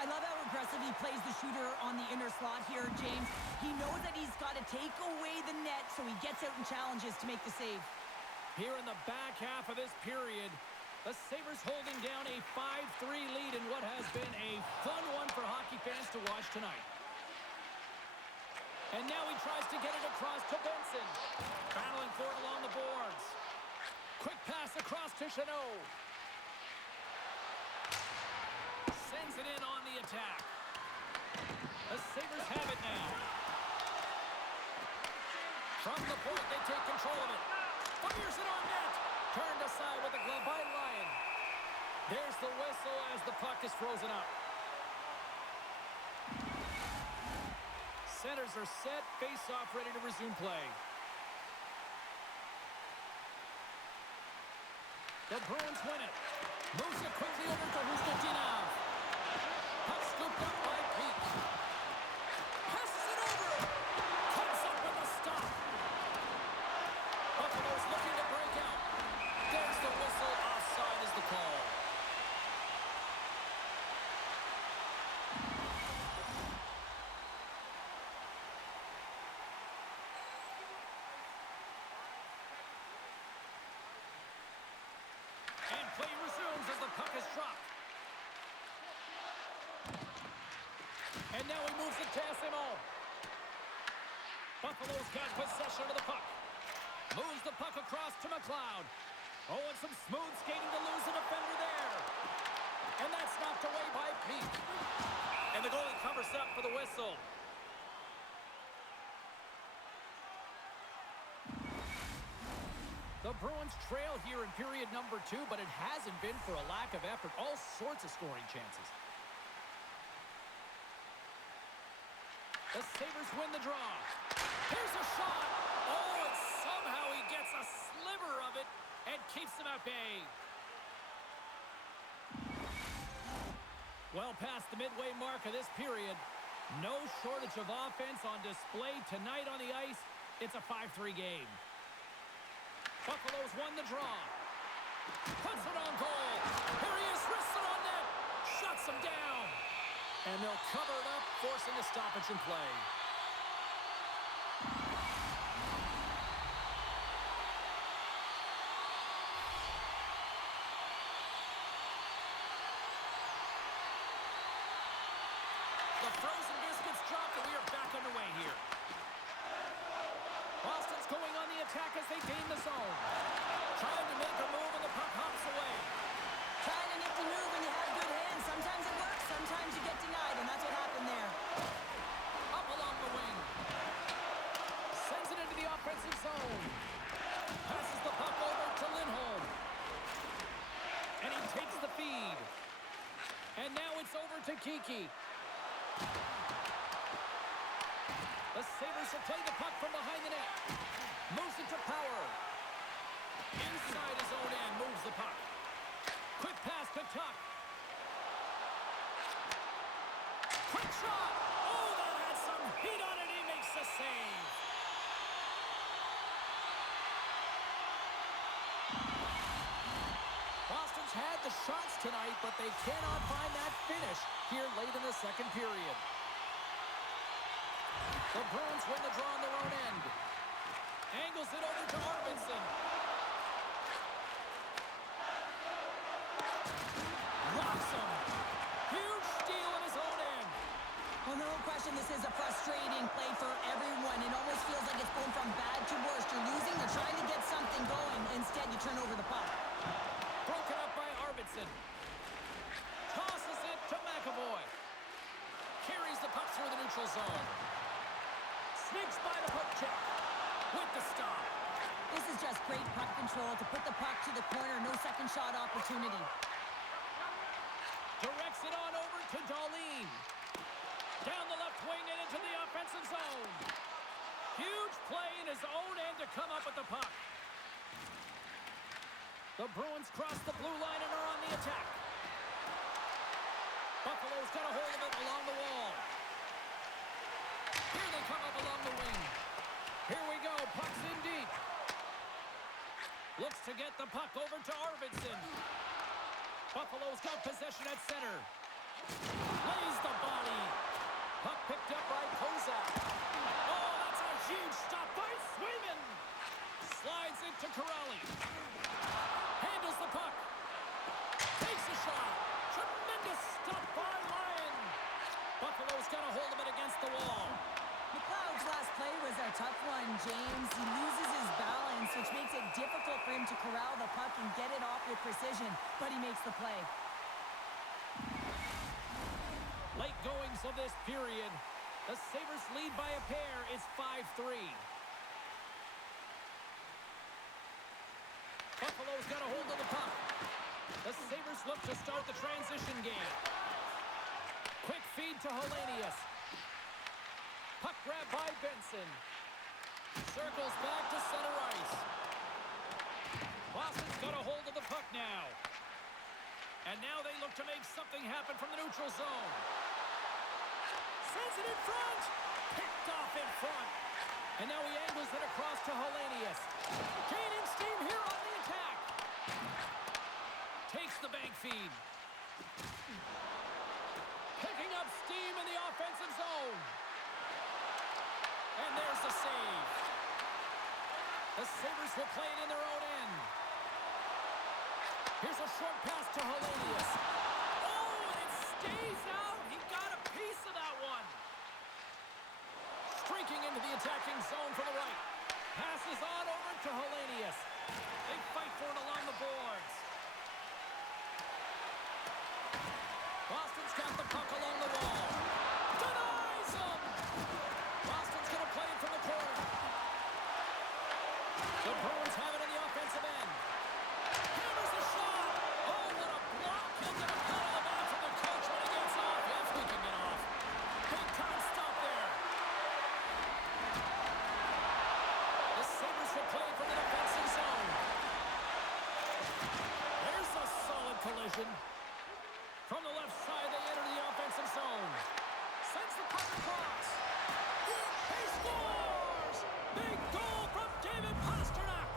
I love how aggressive he plays the shooter on the inner slot here, James. He knows that he's got to take away the net, so he gets out and challenges to make the save. Here in the back half of this period, the Sabres holding down a 5-3 lead in what has been a fun one for hockey fans to watch tonight. And now he tries to get it across to Benson. Battling for it along the boards. Quick pass across to Chanot. Sends it in on the attack. The Sabres have it now. From the point, they take control of it. Fires it on net. Turned aside with a glove by Lyon. There's the whistle as the puck is frozen up. Centers are set. Face-off ready to resume play. The Bruins win it. Moves it quickly over to Husnutdinov. Puck scooped up by Peak. Passes it over. Comes up with a stop. Buffalo's looking to break out. There's the whistle. Offside is the call. And play resumes as the puck is dropped. And now he moves it to SMO. Buffalo's got possession of the puck. Moves the puck across to McLeod. Oh, and some smooth skating to lose a defender there. And that's knocked away by Pete. And the goalie covers up for the whistle. The Bruins trail here in period number 2, but it hasn't been for a lack of effort. All sorts of scoring chances. The Sabres win the draw. Here's a shot. Oh, and somehow he gets a sliver of it and keeps them at bay. Well past the midway mark of this period. No shortage of offense on display tonight on the ice. It's a 5-3 game. Buffalo's won the draw. Puts it on goal. Here he is, wrists it on net. Shuts him down. And they'll cover it up, forcing a stoppage in play. The frozen biscuits dropped, and we are back underway here. Boston's going on the attack as they gain the zone. Trying to make a move, and the puck hops away. Trying to nifty move when you have good hands. Sometimes it works, sometimes you get denied, and that's what happened there. Up along the wing. Sends it into the offensive zone. Passes the puck over to Lindholm. And he takes the feed. And now it's over to Kiki. The Sabres will play the puck from behind the net. Moves it to Power. Inside his own end, moves the puck. Quick pass to Tuck. Quick shot. Oh, that had some heat on it. He makes the save. Boston's had the shots tonight, but they cannot find that finish here late in the second period. The Bruins win the draw on their own end. Angles it over to Arvidsson. Locks him. Huge steal in his own end. Well, no question, this is a frustrating play for everyone. It almost feels like it's going from bad to worse. You're losing, you're trying to get something going. Instead, you turn over the puck. Broken up by Arvidsson. Tosses it to McAvoy. Carries the puck through the neutral zone. Sneaks by the hook check. With the stop. This is just great puck control to put the puck to the corner. No second shot opportunity. Directs it on over to Darlene. Down the left wing and into the offensive zone. Huge play in his own end to come up with the puck. The Bruins cross the blue line and are on the attack. Buffalo's got a hold of it along the wall. Here they come up along the wing. Here we go. Puck's in deep. Looks to get the puck over to Arvidsson. Buffalo's got possession at center. Lays the body. Puck picked up by Kozak. Oh, that's a huge stop by Swayman. Slides into Corrali. Handles the puck. Takes a shot. Tremendous stop by Lyon. Buffalo's got a hold of it against the wall. McLeod's last play was a tough one, James. He loses his balance, which makes it difficult for him to corral the puck and get it off with precision, but he makes the play. Late goings of this period. The Sabres lead by a pair. It's 5-3. Buffalo's got a hold of the puck. The Sabres look to start the transition game. Quick feed to Hellenius. Puck grab by Benson. Circles back to center ice. Boston's got a hold of the puck now. And now they look to make something happen from the neutral zone. Sends it in front. Picked off in front. And now he angles it across to Hellenius. Gaining steam here on the attack. Takes the bank feed. Picking up steam in the offensive zone. And there's the save. The Sabres will play it in their own end. Here's a short pass to Hellenius. Oh, and it stays out. He got a piece of that one. Streaking into the attacking zone from the right. Passes on over to Hellenius. They fight for it along the boards. Boston's got the puck along the wall. Denies him! Boston's going to play it from the corner. The Bruins have it in the offensive end. Hammers the shot! Oh, what a block! He'll get a cut on the back from the coach when he gets off. If he can get off. Big time stop there. The Sabres will play from the defensive zone. There's a solid collision. From the left side, they enter the offensive zone. Sends the puck across. He scores! Big goal from David Pastrnak.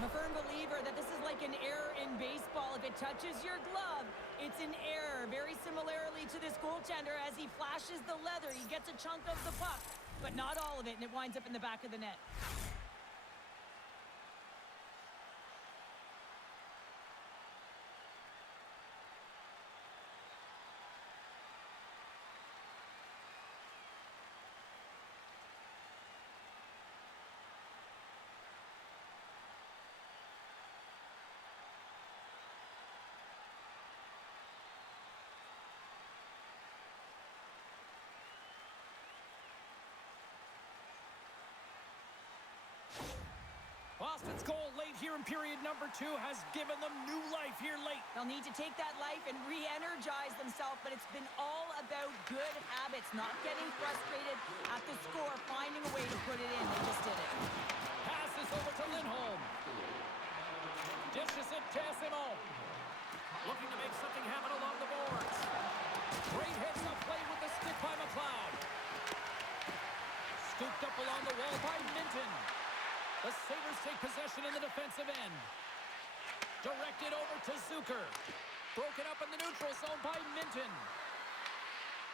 I'm a firm believer that this is like an error in baseball. If it touches your glove, it's an error. Very similarly to this goaltender, as he flashes the leather, he gets a chunk of the puck, but not all of it, and it winds up in the back of the net. Boston's goal late here in period number 2 has given them new life here late. They'll need to take that life and re-energize themselves, but it's been all about good habits, not getting frustrated at the score, finding a way to put it in. They just did it. Passes over to Lindholm. Dishes it to Simon. Looking to make something happen along the boards. Great hits up play with the stick by McLeod. Scooped up along the wall by Minton. The Sabres take possession in the defensive end. Directed over to Zucker. Broken up in the neutral zone by Minton.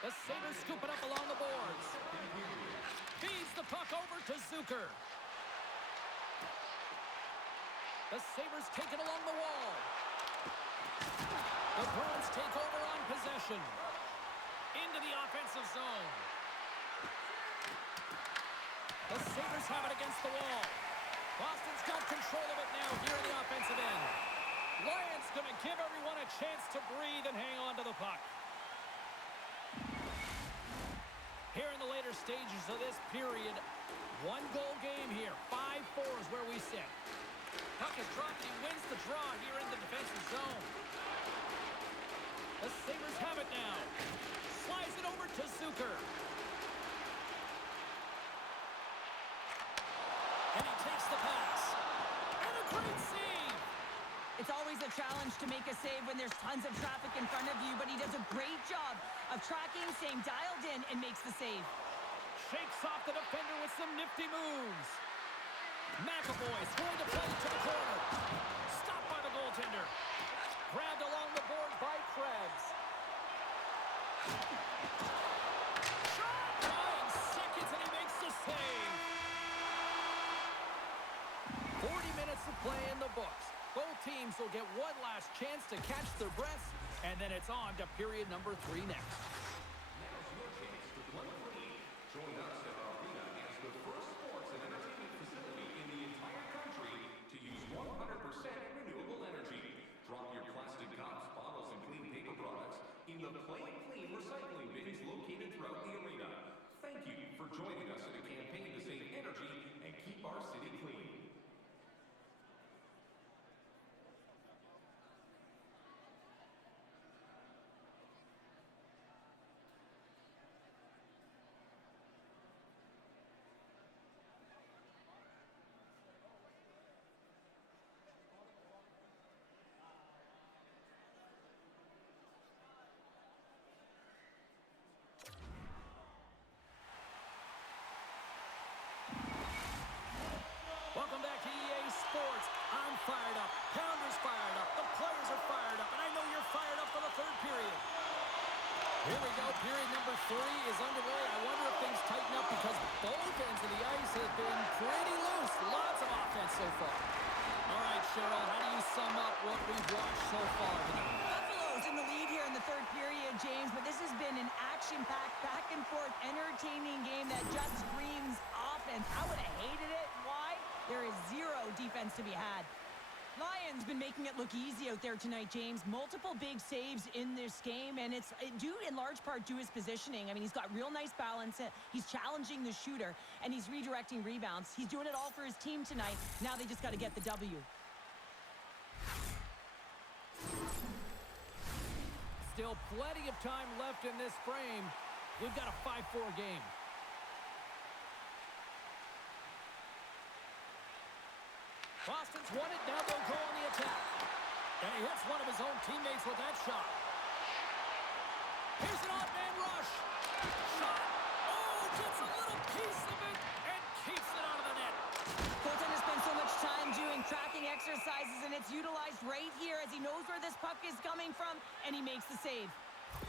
The Sabres scoop it up along the boards. Feeds the puck over to Zucker. The Sabres take it along the wall. The Bruins take over on possession. Into the offensive zone. The Sabres have it against the wall. Boston's got control of it now here in the offensive end. Lions going to give everyone a chance to breathe and hang on to the puck. Here in the later stages of this period, 1-goal game here. 5-4 is where we sit. Puck is dropped and he wins the draw here in the defensive zone. The Sabres have it now. Slides it over to Zucker. And he takes the pass. And a great save. It's always a challenge to make a save when there's tons of traffic in front of you, but he does a great job of tracking, staying dialed in, and makes the save. Shakes off the defender with some nifty moves. McAvoy's going to play to the corner. Stopped by the goaltender. Grabbed along the board by Krebs. Shot! 9 seconds and he makes the save. 40 minutes of play in the books. Both teams will get one last chance to catch their breaths, and then it's on to period number 3 next. Now's your chance to play free. Join us at our arena as the first sports and entertainment facility in the entire country to use 100% renewable energy. Drop your plastic cups, bottles, and clean paper products in the Play Clean recycling bins located throughout the arena. Thank you for joining us in a campaign to save energy and keep our city clean. Welcome back to EA Sports. I'm fired up. Pounder's fired up. The players are fired up. And I know you're fired up for the 3rd period. Here we go. Period number 3 is underway. I wonder if things tighten up because both ends of the ice have been pretty loose. Lots of offense so far. All right, Cheryl, how do you sum up what we've watched so far tonight? Buffalo's in the lead here in the 3rd period. it, James, but this has been an action-packed, back-and-forth, entertaining game that just screams offense. I would have hated it. Why? There is zero defense to be had. Lions been making it look easy out there tonight, James. Multiple big saves in this game, and it's due in large part to his positioning. I mean, he's got real nice balance. He's challenging the shooter, and he's redirecting rebounds. He's doing it all for his team tonight. Now they just got to get the W. Still plenty of time left in this frame. We've got a 5-4 game. Boston's won it. Now they'll go on the attack. And he hits one of his own teammates with that shot. Here's an odd-man rush. Shot. Oh, gets a little piece of it and keeps it out of the net. Goaltender spends so much time doing tracking exercises, and it's utilized right here as he knows where this puck is coming from, and he makes the save.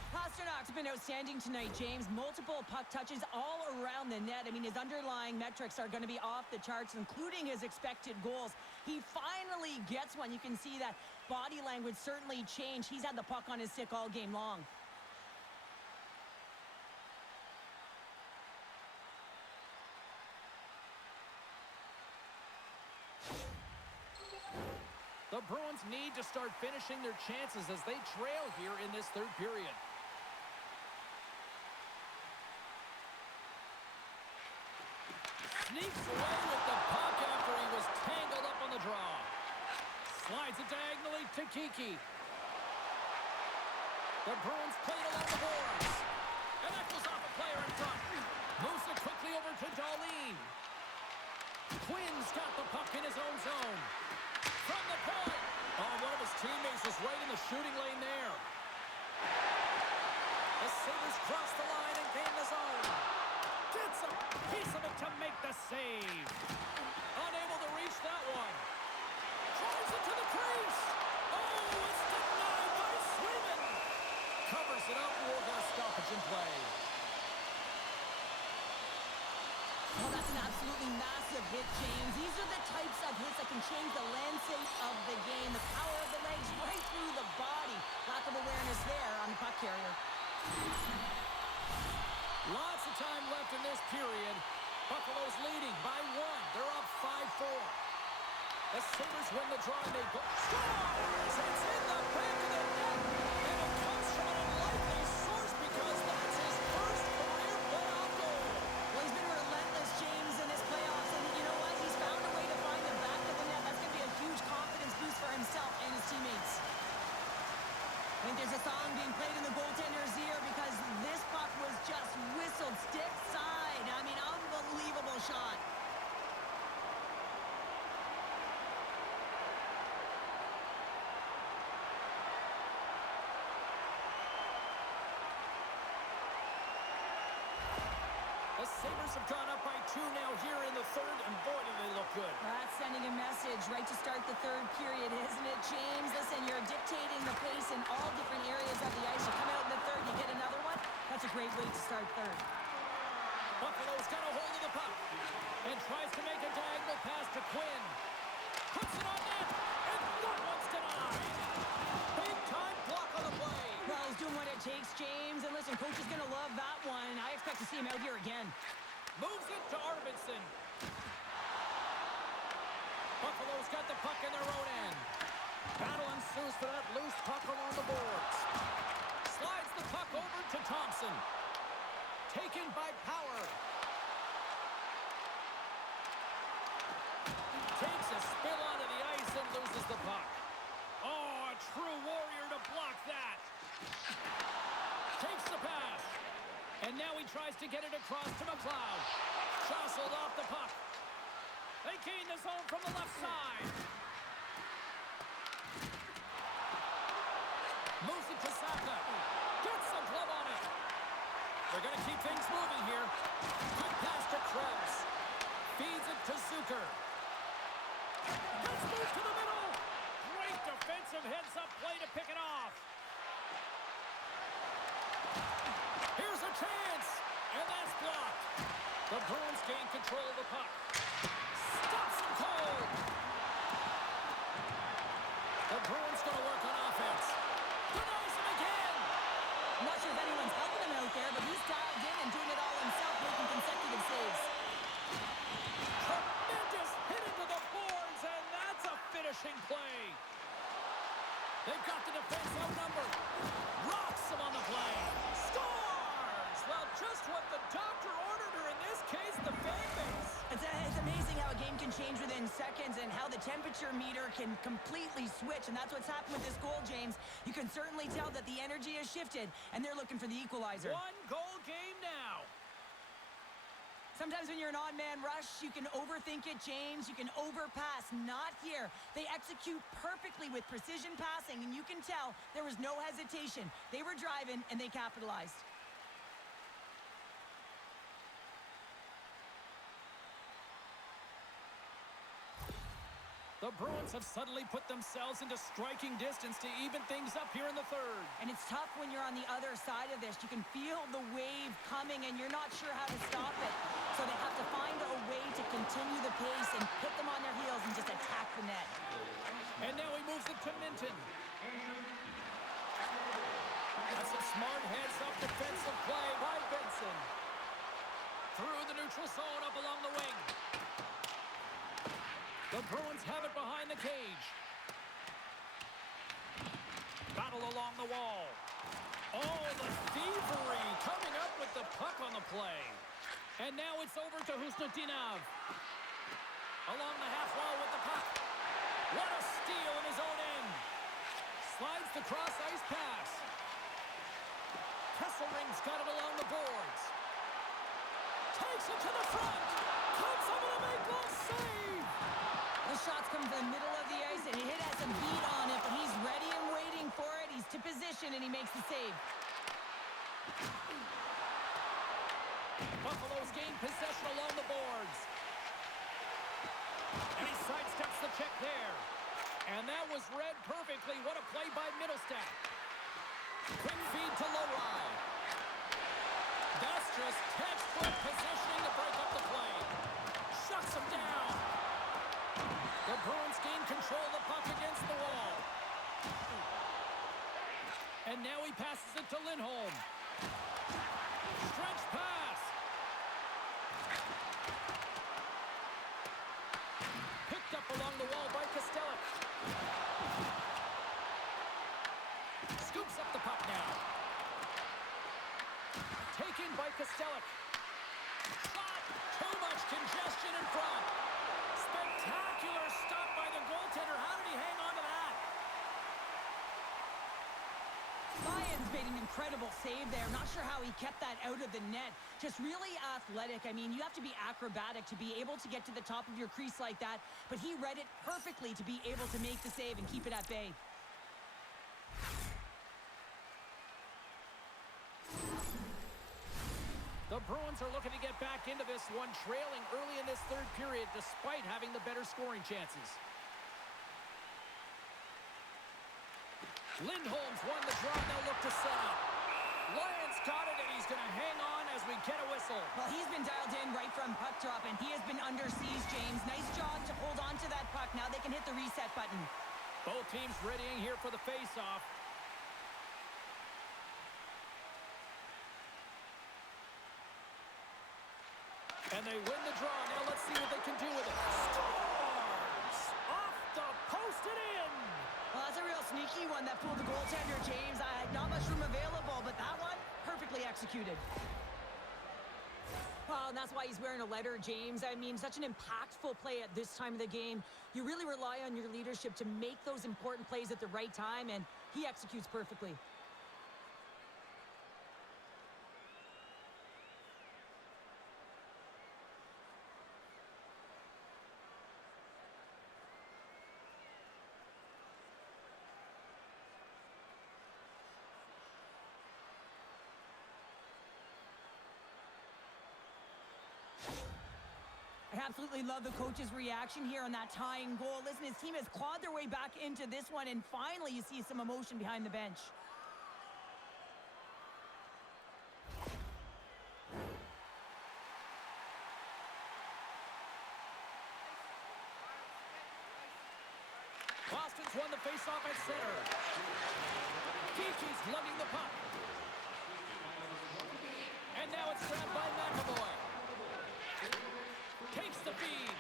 Pasternak's been outstanding tonight, James. Multiple puck touches all around the net. I mean, his underlying metrics are going to be off the charts, including his expected goals. He finally gets one. You can see that body language certainly changed. He's had the puck on his stick all game long. The Bruins need to start finishing their chances as they trail here in this third period. Sneaks away with the puck after he was tangled up on the draw. Slides it diagonally to Kiki. The Bruins played along the boards. And that goes off a player in front. Moves it quickly over to Darlene. Quinn's got the puck in his own zone. From the point. Oh, one of his teammates was right in the shooting lane there. The Sabres cross the line and gain the zone. Gets a piece of it to make the save. Unable to reach that one. Drives it to the crease. Oh, it's denied by Sweden. Covers it up. We'll get a stoppage in play. Oh, that's an absolutely massive hit, James. These are the types of hits that can change the landscape of the game. The power of the legs right through the body. Lack of awareness there on the puck carrier. Lots of time left in this period. Buffalo's leading by 1. They're up 5-4. The Sabres win the draw and they go. Scores! It's in the back of the net. And it comes from an unlikely source because that's his first career playoff goal. Well, he's been relentless, James, in his playoffs. And you know what? He's found a way to find the back of the net. That's going to be a huge confidence boost for himself and his teammates. I think there's a song being played in the goaltender's ear because this puck was just whistled stick side. I mean, unbelievable shot. The Sabres have gone up by 2 now here in the third, and boy, do they look good. That's sending a message right to start the third period, isn't it, James? Listen, you're dictating the pace in all different areas of the ice. You come out in the third, you get another one. That's a great way to start third. Buffalo's got a hold of the puck and tries to make a diagonal pass to Quinn. Puts it on net, and that one's denied. Big-time block on the play. Well, he's doing what it takes, James. And listen, coach is going to love that one. I expect to see him out here again. Moves it to Arvidsson. Buffalo's got the puck in their own end. Battle ensues for that loose puck along the boards. Slides the puck over to Thompson. Taken by Power. Takes a spill onto the ice and loses the puck. Oh, a true warrior to block that. Takes the pass. And now he tries to get it across to McLeod. Jostled off the puck. They gain the zone from the left side. Moves it to Saka. Gets the glove on it. They're going to keep things moving here. Good pass to Krebs. Feeds it to Zucker. Let's move to the middle. Great defensive heads-up play to pick it off. Here's a chance. And that's blocked. The Bruins gain control of the puck. Stops him cold. The Bruins going to work on offense. Denies him again. I'm not finishing play. They've got the defense outnumbered. Rocks him on the play. Scores! Well, just what the doctor ordered her in this case, the fan base. It's amazing how a game can change within seconds and how the temperature meter can completely switch, and that's what's happened with this goal, James. You can certainly tell that the energy has shifted, and they're looking for the equalizer. One-goal game now. Sometimes when you're an odd-man rush, you can overthink it, James. You can overpass. Not here. They execute perfectly with precision passing, and you can tell there was no hesitation. They were driving, and they capitalized. The Bruins have suddenly put themselves into striking distance to even things up here in the third. And it's tough when you're on the other side of this. You can feel the wave coming, and you're not sure how to stop it. So they have to find a way to continue the pace and put them on their heels and just attack the net. And now he moves it to Minton. That's a smart heads-up defensive play by Benson. Through the neutral zone, up along the wing. The Bruins have it behind the cage. Battle along the wall. Oh, the thievery coming up with the puck on the play. And now it's over to Husnudinov. Along the half wall with the puck. What a steal in his own end. Slides the cross-ice pass. Kesselring's got it along the boards. Takes it to the front. Comes up with a big goal save. The shots come from the middle of the ice, and it has some heat on it, but he's ready and waiting for it. He's to position, and he makes the save. Buffalo's gained possession along the boards. And he sidesteps the check there. And that was read perfectly. What a play by Middlestat. Quick feed to Lowry. That's just textbook positioning to break up the play. Shuts him down. The Bruins gain control of the puck against the wall. And now he passes it to Lindholm. Stretch pass. Picked up along the wall by Kostelic. Scoops up the puck now. Taken by Kostelic. Shot. Too much congestion in front. Spectacular stop by the goaltender. How did he hang on to that? Lyons made an incredible save there. Not sure how he kept that out of the net. Just really athletic. I mean, you have to be acrobatic to be able to get to the top of your crease like that, but he read it perfectly to be able to make the save and keep it at bay. The Bruins are looking to get back into this one, trailing early in this third period despite having the better scoring chances. Lindholm's won the draw, and they'll look to set up. Lyons got it, and he's going to hang on as we get a whistle. Well, he's been dialed in right from puck drop, and he has been under siege, James. Nice job to hold on to that puck. Now they can hit the reset button. Both teams readying here for the face-off. And they win the draw. Now let's see what they can do with it. Scores! Off the post and in! Well, that's a real sneaky one that fooled the goaltender, James. I had not much room available, but that one, perfectly executed. Well, and that's why he's wearing a letter, James. I mean, such an impactful play at this time of the game. You really rely on your leadership to make those important plays at the right time, and he executes perfectly. I absolutely love the coach's reaction here on that tying goal. Listen, his team has clawed their way back into this one, and finally you see some emotion behind the bench. Boston's won the faceoff at center. Kiki's lugging the puck. And now it's grabbed by McAvoy. Takes the feed.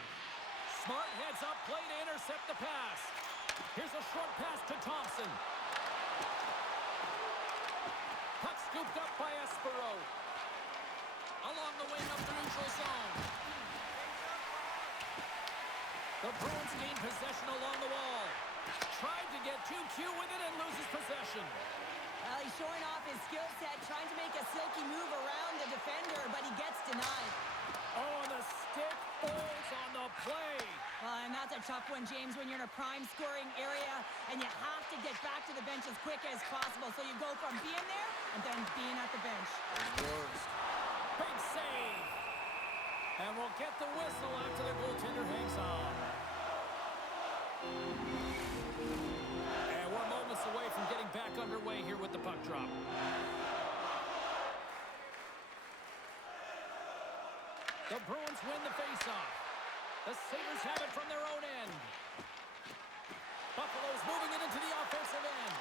Smart heads up play to intercept the pass. Here's a short pass to Thompson. Puck scooped up by Espero. Along the wing up the neutral zone. The Bruins gain possession along the wall. Tried to get too cute with it and loses possession. Well, he's showing off his skill set, trying to make a silky move around the defender, but he gets denied. Oh, and the stick folds on the play. Well, and that's a tough one, James, when you're in a prime scoring area and you have to get back to the bench as quick as possible. So you go from being there and then being at the bench. Worst. Big save. And we'll get the whistle after the goaltender hangs on. And we're moments away from getting back underway here with the puck drop. The Bruins win the faceoff. The Sabres have it from their own end. Buffalo's moving it into the offensive end.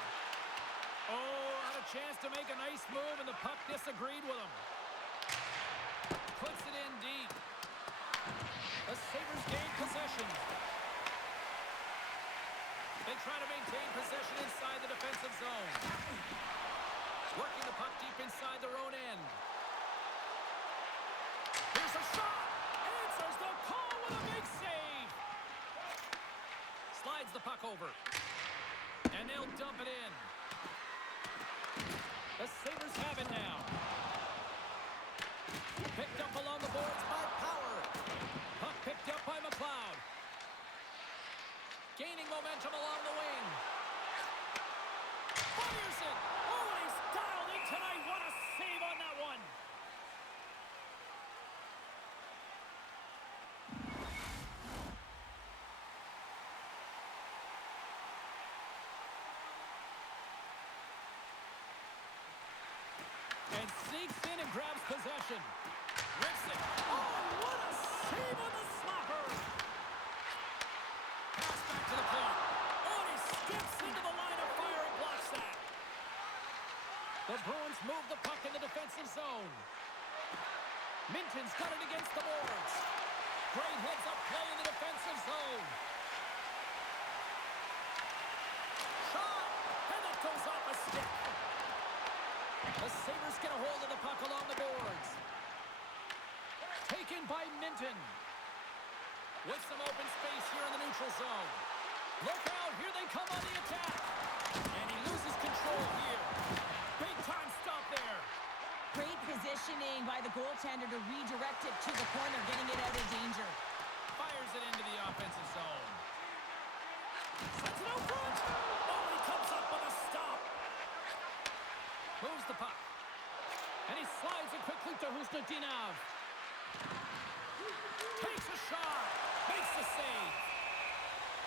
Oh, had a chance to make a nice move, and the puck disagreed with him. Puts it in deep. The Sabres gain possession. They try to maintain possession inside the defensive zone. Working the puck deep inside their own end. Here's a shot! Answers the call with a big save! Slides the puck over. And they'll dump it in. The Sabres have it now. Picked up along the boards by Power. Puck picked up by McLeod. Gaining momentum along the wing. Fires it! Oh, and he's dialed in tonight. What a save on that one! And sneaks in and grabs possession. Rips it. Oh, what a save on the slapper! Pass back to the point. Oh, and he skips into the line of fire and blocks that. The Bruins move the puck in the defensive zone. Minton's got it against the boards. Great heads-up play in the defensive zone. Shot! And it goes off a stick. The Sabres get a hold of the puck along the boards. Taken by Minton. With some open space here in the neutral zone. Look out, here they come on the attack. And he loses control here. Big time stop there. Great positioning by the goaltender to redirect it to the corner, getting it out of danger. Fires it into the offensive zone. Sends it out front. Oh, he comes up with a stop. Moves the puck. And he slides it quickly to Husnudinov. Takes a shot. Makes the save.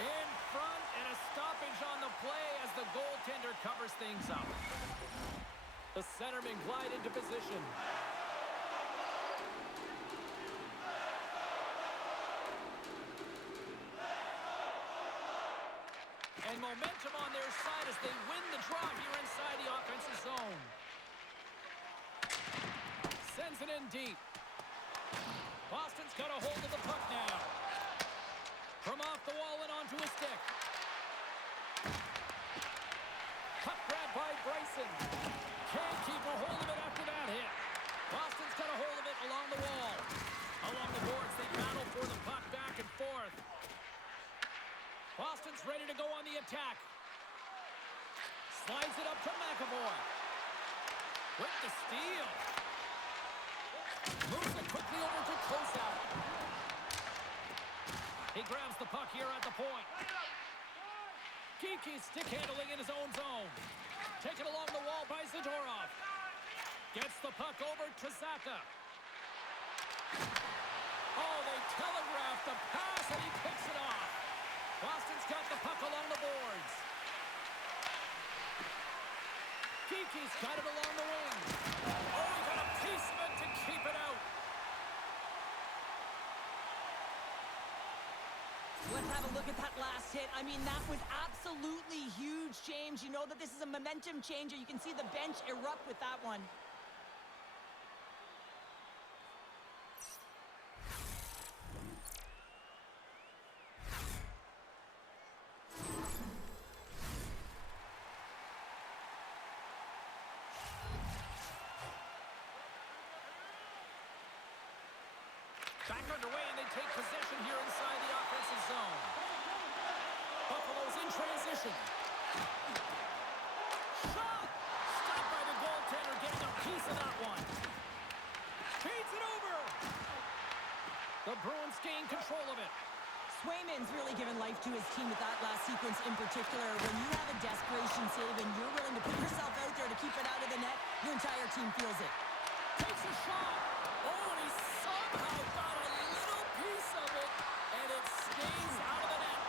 In front, and a stoppage on the play as the goaltender covers things up. The centermen glide into position. And momentum on their side as they win the draw here inside the offensive zone. Sends it in deep. Boston's got a hold of the puck now. From off the wall and onto a stick. Puck grab by Bryson. Can't keep a hold of it after that hit. Boston's got a hold of it along the wall. Along the boards, they battle for the puck back and forth. Boston's ready to go on the attack. Slides it up to McAvoy. With the steal. Moves it quickly over to Kosak. He grabs the puck here at the point. Geeky stick handling in his own zone. Taken along the wall by Zadorov. Gets the puck over to Zaka. Oh, they telegraph the pass and he picks it off. Boston's got the puck along the boards. Geeky's got it along the wing. Oh, he got a piece of it to keep it out. Let's have a look at that last hit. I mean, that was absolutely huge, James. You know that this is a momentum changer. You can see the bench erupt with that one. underway, and they take possession here inside the offensive zone. Buffalo's in transition. Shot! Stopped by the goaltender, getting a piece of that one. Feeds it over. The Bruins gain control of it. Swayman's really given life to his team with that last sequence in particular. When you have a desperation save and you're willing to put yourself out there to keep it out of the net, your entire team feels it. Takes a shot. Oh, and he somehow got a little piece of it, and it stays out of the net.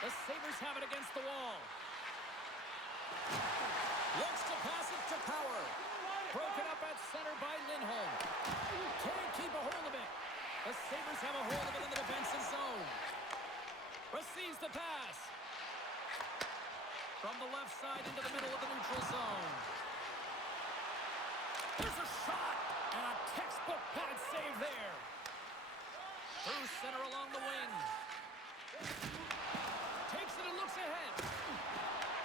The Sabres have it against the wall. Looks to pass it to Power. Broken up at center by Lindholm. Can't keep a hold of it. The Sabres have a hold of it in the defensive zone. Receives the pass. From the left side into the middle of the neutral zone. There's a shot. And a textbook pad save there. Through center along the wing. Takes it and looks ahead.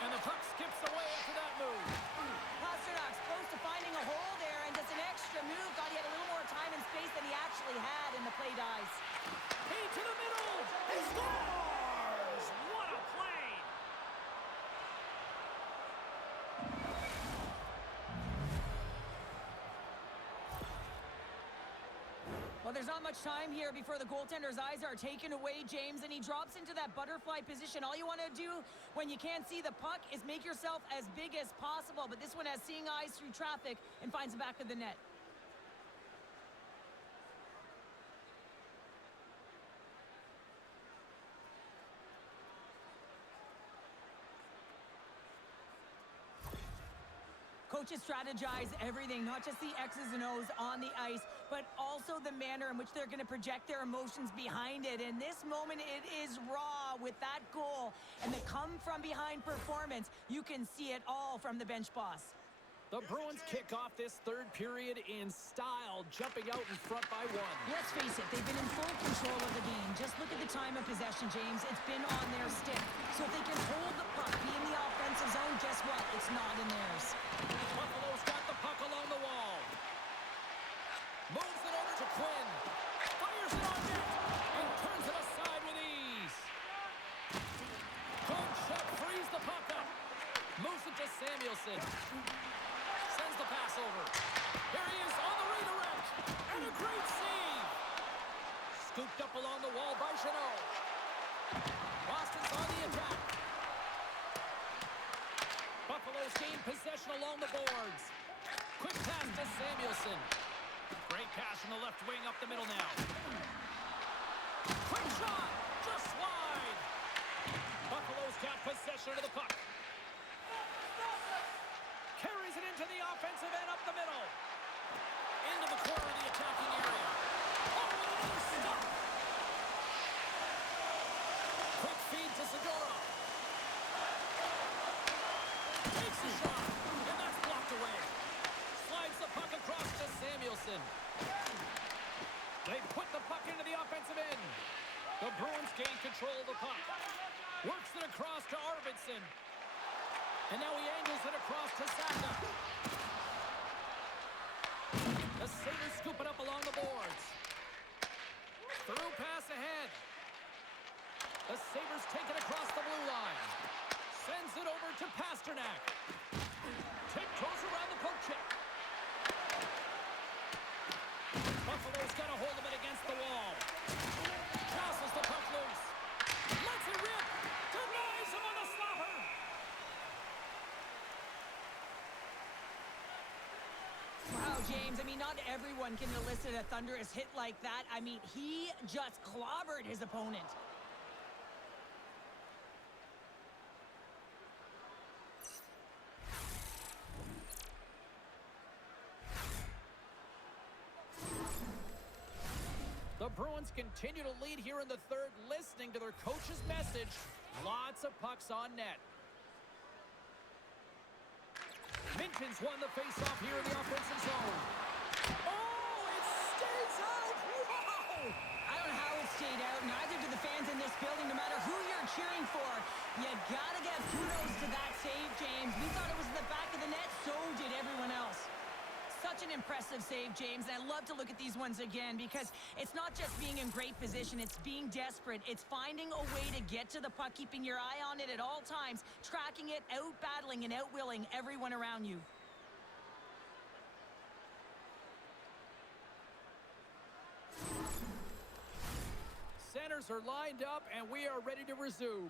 And the puck skips away after that move. Pasternak's close to finding a hole there and does an extra move. Thought he had a little more time and space than he actually had, and the play dies. Feed to the middle. He scores! What a play! Well, there's not much time here before the goaltender's eyes are taken away, James, and he drops into that butterfly position. All you want to do when you can't see the puck is make yourself as big as possible, but this one has seeing eyes through traffic and finds the back of the net. Coaches strategize everything, not just the X's and O's on the ice, but also the manner in which they're going to project their emotions behind it. In this moment, it is raw with that goal and the come-from-behind performance. You can see it all from the bench boss. The Bruins kick off this third period in style, jumping out in front by one. Let's face it, they've been in full control of the game. Just look at the time of possession, James. It's been on their stick. So if they can hold the puck, be in the offensive zone, guess what? It's not in theirs. Buffalo's got the puck along the wall. Moves it over to Quinn. Fires it on net. And turns it aside with ease. Gonchuk frees the puck up. Moves it to Samuelson. Sends the pass over. Here he is on the redirect. And a great save. Scooped up along the wall by Chanot. Boston's on the attack. Buffalo's gained possession along the boards. Quick pass to Samuelson. Great pass from the left wing up the middle now. Quick shot. Just wide. Buffalo's got possession of the puck. Carries it into the offensive end up the middle. Into the corner of the attacking area. Oh, another stop. Quick feed to Segura. Takes a shot. And that's blocked away. Slides the puck across to Samuelson. They put the puck into the offensive end. The Bruins gain control of the puck. Works it across to Arvidsson. And now he angles it across to Saka. The Sabres scoop it up along the boards. Through pass ahead. The Sabres take it across the blue line. Sends it over to Pasternak. Tiptoes around the poke check. Buffalo's got a hold of it against the wall. Tosses the puck loose. Lets it rip. Denies him on the slapper. Wow, James, I mean, not everyone can elicit a thunderous hit like that. I mean, he just clobbered his opponent. The Bruins continue to lead here in the third, listening to their coach's message. Lots of pucks on net. Minton's won the faceoff here in the offensive zone. Oh, it stays out! Wow! I don't know how it stayed out. Neither do the fans in this building, no matter who you're cheering for. You gotta give kudos to that save, James. We thought it was in the back of the net, so did everyone else. Such an impressive save, James, and I love to look at these ones again because it's not just being in great position, it's being desperate. It's finding a way to get to the puck, keeping your eye on it at all times, tracking it, out-battling and out-willing everyone around you. Centers are lined up, and we are ready to resume.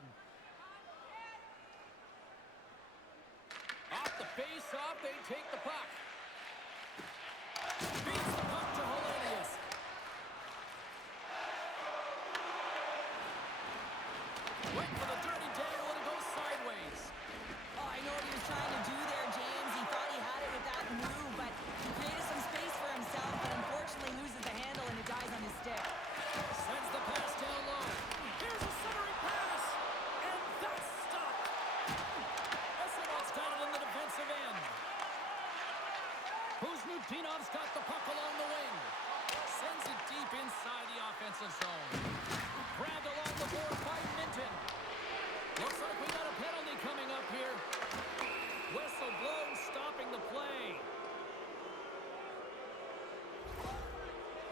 Off the face-off, they take the puck. Beats the puck to Hellenius. Went for the dirty dangle, and it goes sideways. Oh, I know what he was trying to do there, James. He thought he had it with that move, but he created some space for himself, but unfortunately loses the handle, and it dies on his stick. Sends the pass down low. Here's a centering pass, and that's stopped. Esimov's got it in the defensive end. Kuzmutinov's got the puck along the wing. Sends it deep inside the offensive zone. Grabbed along the board by Minton. Looks like we got a penalty coming up here. Whistle blown, stopping the play.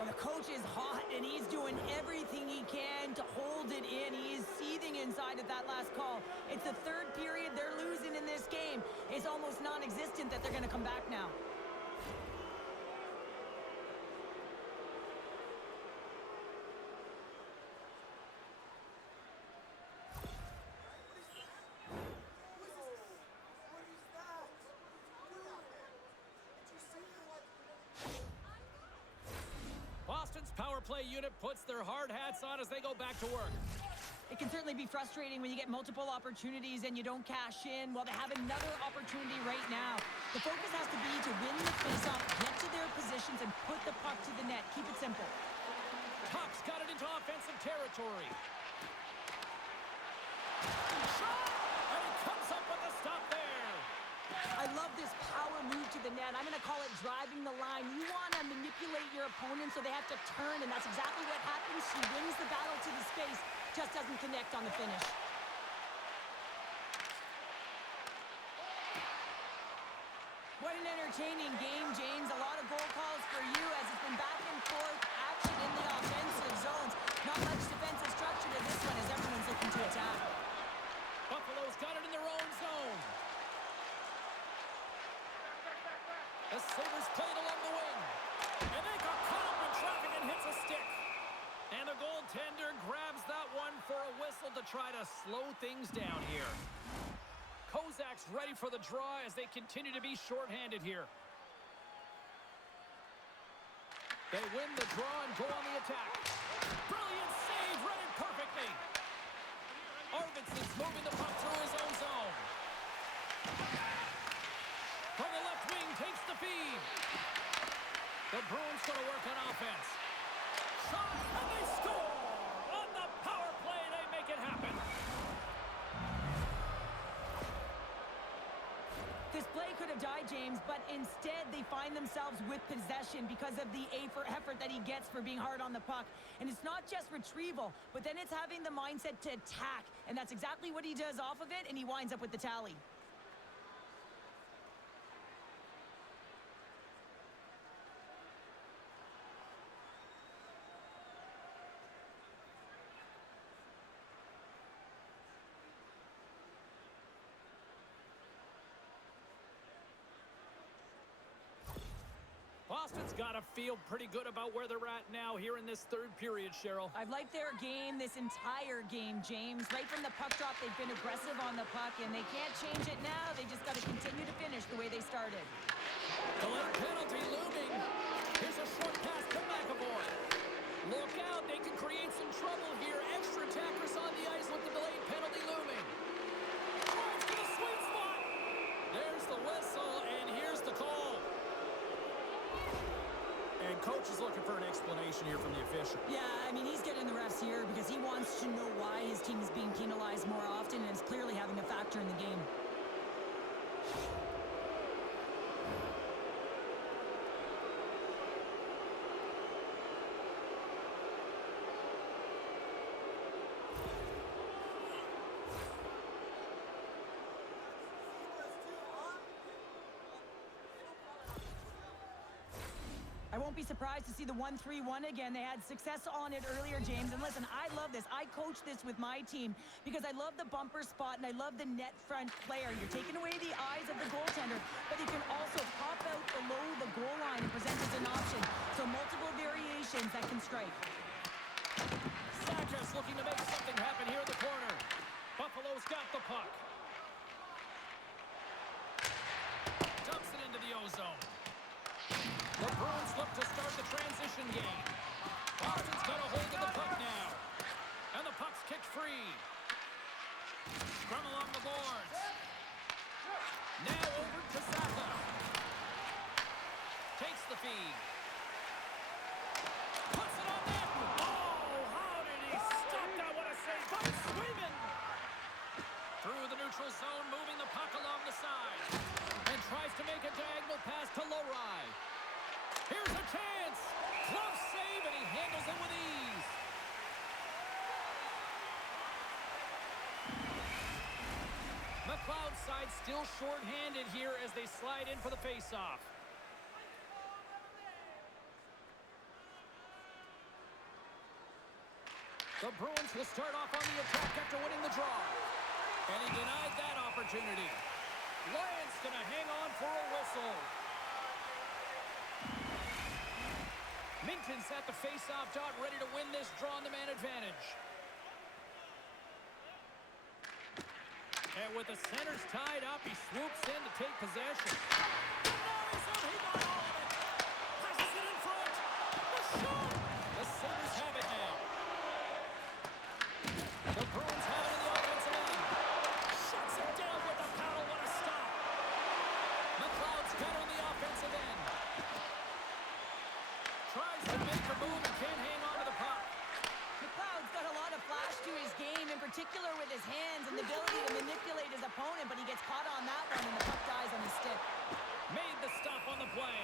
Well, the coach is hot, and he's doing everything he can to hold it in. He is seething inside at that last call. It's the third period. They're losing in this game. It's almost non-existent that they're going to come back now. Boston's power play unit puts their hard hats on as they go back to work. It can certainly be frustrating when you get multiple opportunities and you don't cash in. Well, they have another opportunity right now. The focus has to be to win the faceoff, get to their positions, and put the puck to the net. Keep it simple. Puck's got it into offensive territory. Shot! And it comes up with a stop there. I love this power move to the net. I'm going to call it driving the line. You want to manipulate your opponent so they have to turn, and that's exactly what happens. She wins the battle to the space, just doesn't connect on the finish. What an entertaining game, James. A lot of goal calls for you as it's been back and forth action in the offensive zones. Not much defensive structure to this one as everyone's looking to attack. Buffalo's got it in their own zone. The Sabres played along the wing. And they got caught up in traffic and hits a stick. And the goaltender grabs that one for a whistle to try to slow things down here. Kozak's ready for the draw as they continue to be shorthanded here. They win the draw and go on the attack. Brilliant save, read it perfectly. Arvidsson's moving the puck through his own zone. From the left wing, takes the feed. The Bruins going to work on offense. Shot, and they score! On the power play, they make it happen. This play could have died, James, but instead they find themselves with possession because of the effort that he gets for being hard on the puck. And it's not just retrieval, but then it's having the mindset to attack. And that's exactly what he does off of it, and he winds up with the tally. Boston's got to feel pretty good about where they're at now here in this third period, Cheryl. I've liked their game this entire game, James. Right from the puck drop, they've been aggressive on the puck, and they can't change it now. They just got to continue to finish the way they started. The late penalty looming. Here's a short pass to McAvoy. Look out, they can create some trouble here. Extra attackers on the ice with the delayed penalty looming. Drives to the sweet spot. There's the whistle, and here's the call. And coach is looking for an explanation here from the official. Yeah, I mean, he's getting the refs here because he wants to know why his team is being penalized more often, and it's clearly having a factor in the game. be surprised to see the 1-3-1 again. They had success on it earlier, James. And listen, I love this. I coach this with my team because I love the bumper spot and I love the net front player. You're taking away the eyes of the goaltender, but he can also pop out below the goal line and present as an option. So multiple variations that can strike. Sabres looking to make something happen here in the corner. Buffalo's got the puck. Dumps it into the O-zone. The Bruins look to start the transition game. Boston's got a hold of the puck now. And the puck's kicked free. Scrum along the boards. Now over to Saka. Takes the feed. Puts it on net. Oh, how did he stop that? What a save by Swayman. Through the neutral zone, moving the puck along the side. And tries to make a diagonal pass to Lowry. Here's a chance. Glove save, and he handles it with ease. McLeod's side still short-handed here as they slide in for the face-off. The Bruins will start off on the attack after winning the draw. And he denied that opportunity. Lyon's going to hang on for a whistle. Minton's at the face-off dot, ready to win this draw on the man advantage. And with the centers tied up, he swoops in to take possession. Denies him, he got all of it. Passes it in front. The shot. The Sabres have it now. The Bruins have it in the offensive end. Shuts it down with the paddle. What a stop. McLeod's got it on the offensive end. Tries to make a move and can't hang on to the puck. McLeod's got a lot of flash to his game, in particular with his hands and the ability to manipulate his opponent, but he gets caught on that one and the puck dies on his stick. Made the stop on the play.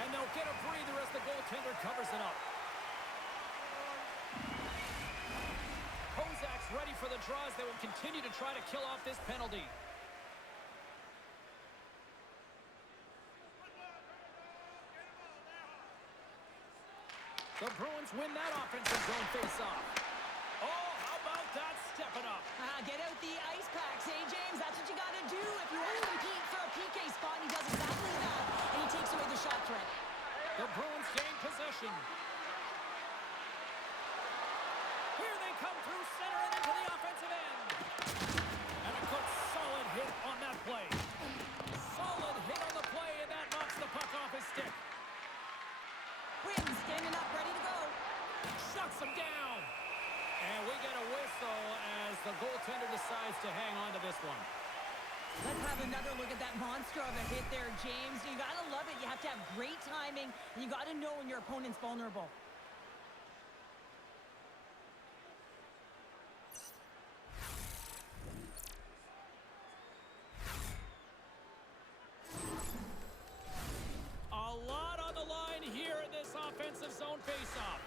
And they'll get a breather as the goaltender covers it up. Kozak's ready for the draws. They will continue to try to kill off this penalty. The Bruins win that offensive zone face-off. Oh, how about that? Step it up. Get out the ice packs, eh, James? That's what you got to do if you want to compete for a PK spot. He does exactly that, and he takes away the shot threat. The Bruins gain possession. Here they come through center and into the offensive end. And a good solid hit on that play. Solid hit on the play, and that knocks the puck off his stick. Quinn standing up, ready to go. Shuts him down. And we get a whistle as the goaltender decides to hang on to this one. Let's have another look at that monster of a hit there, James. You got to love it. You have to have great timing, and you got to know when your opponent's vulnerable. A lot on the line here in this offensive zone faceoff.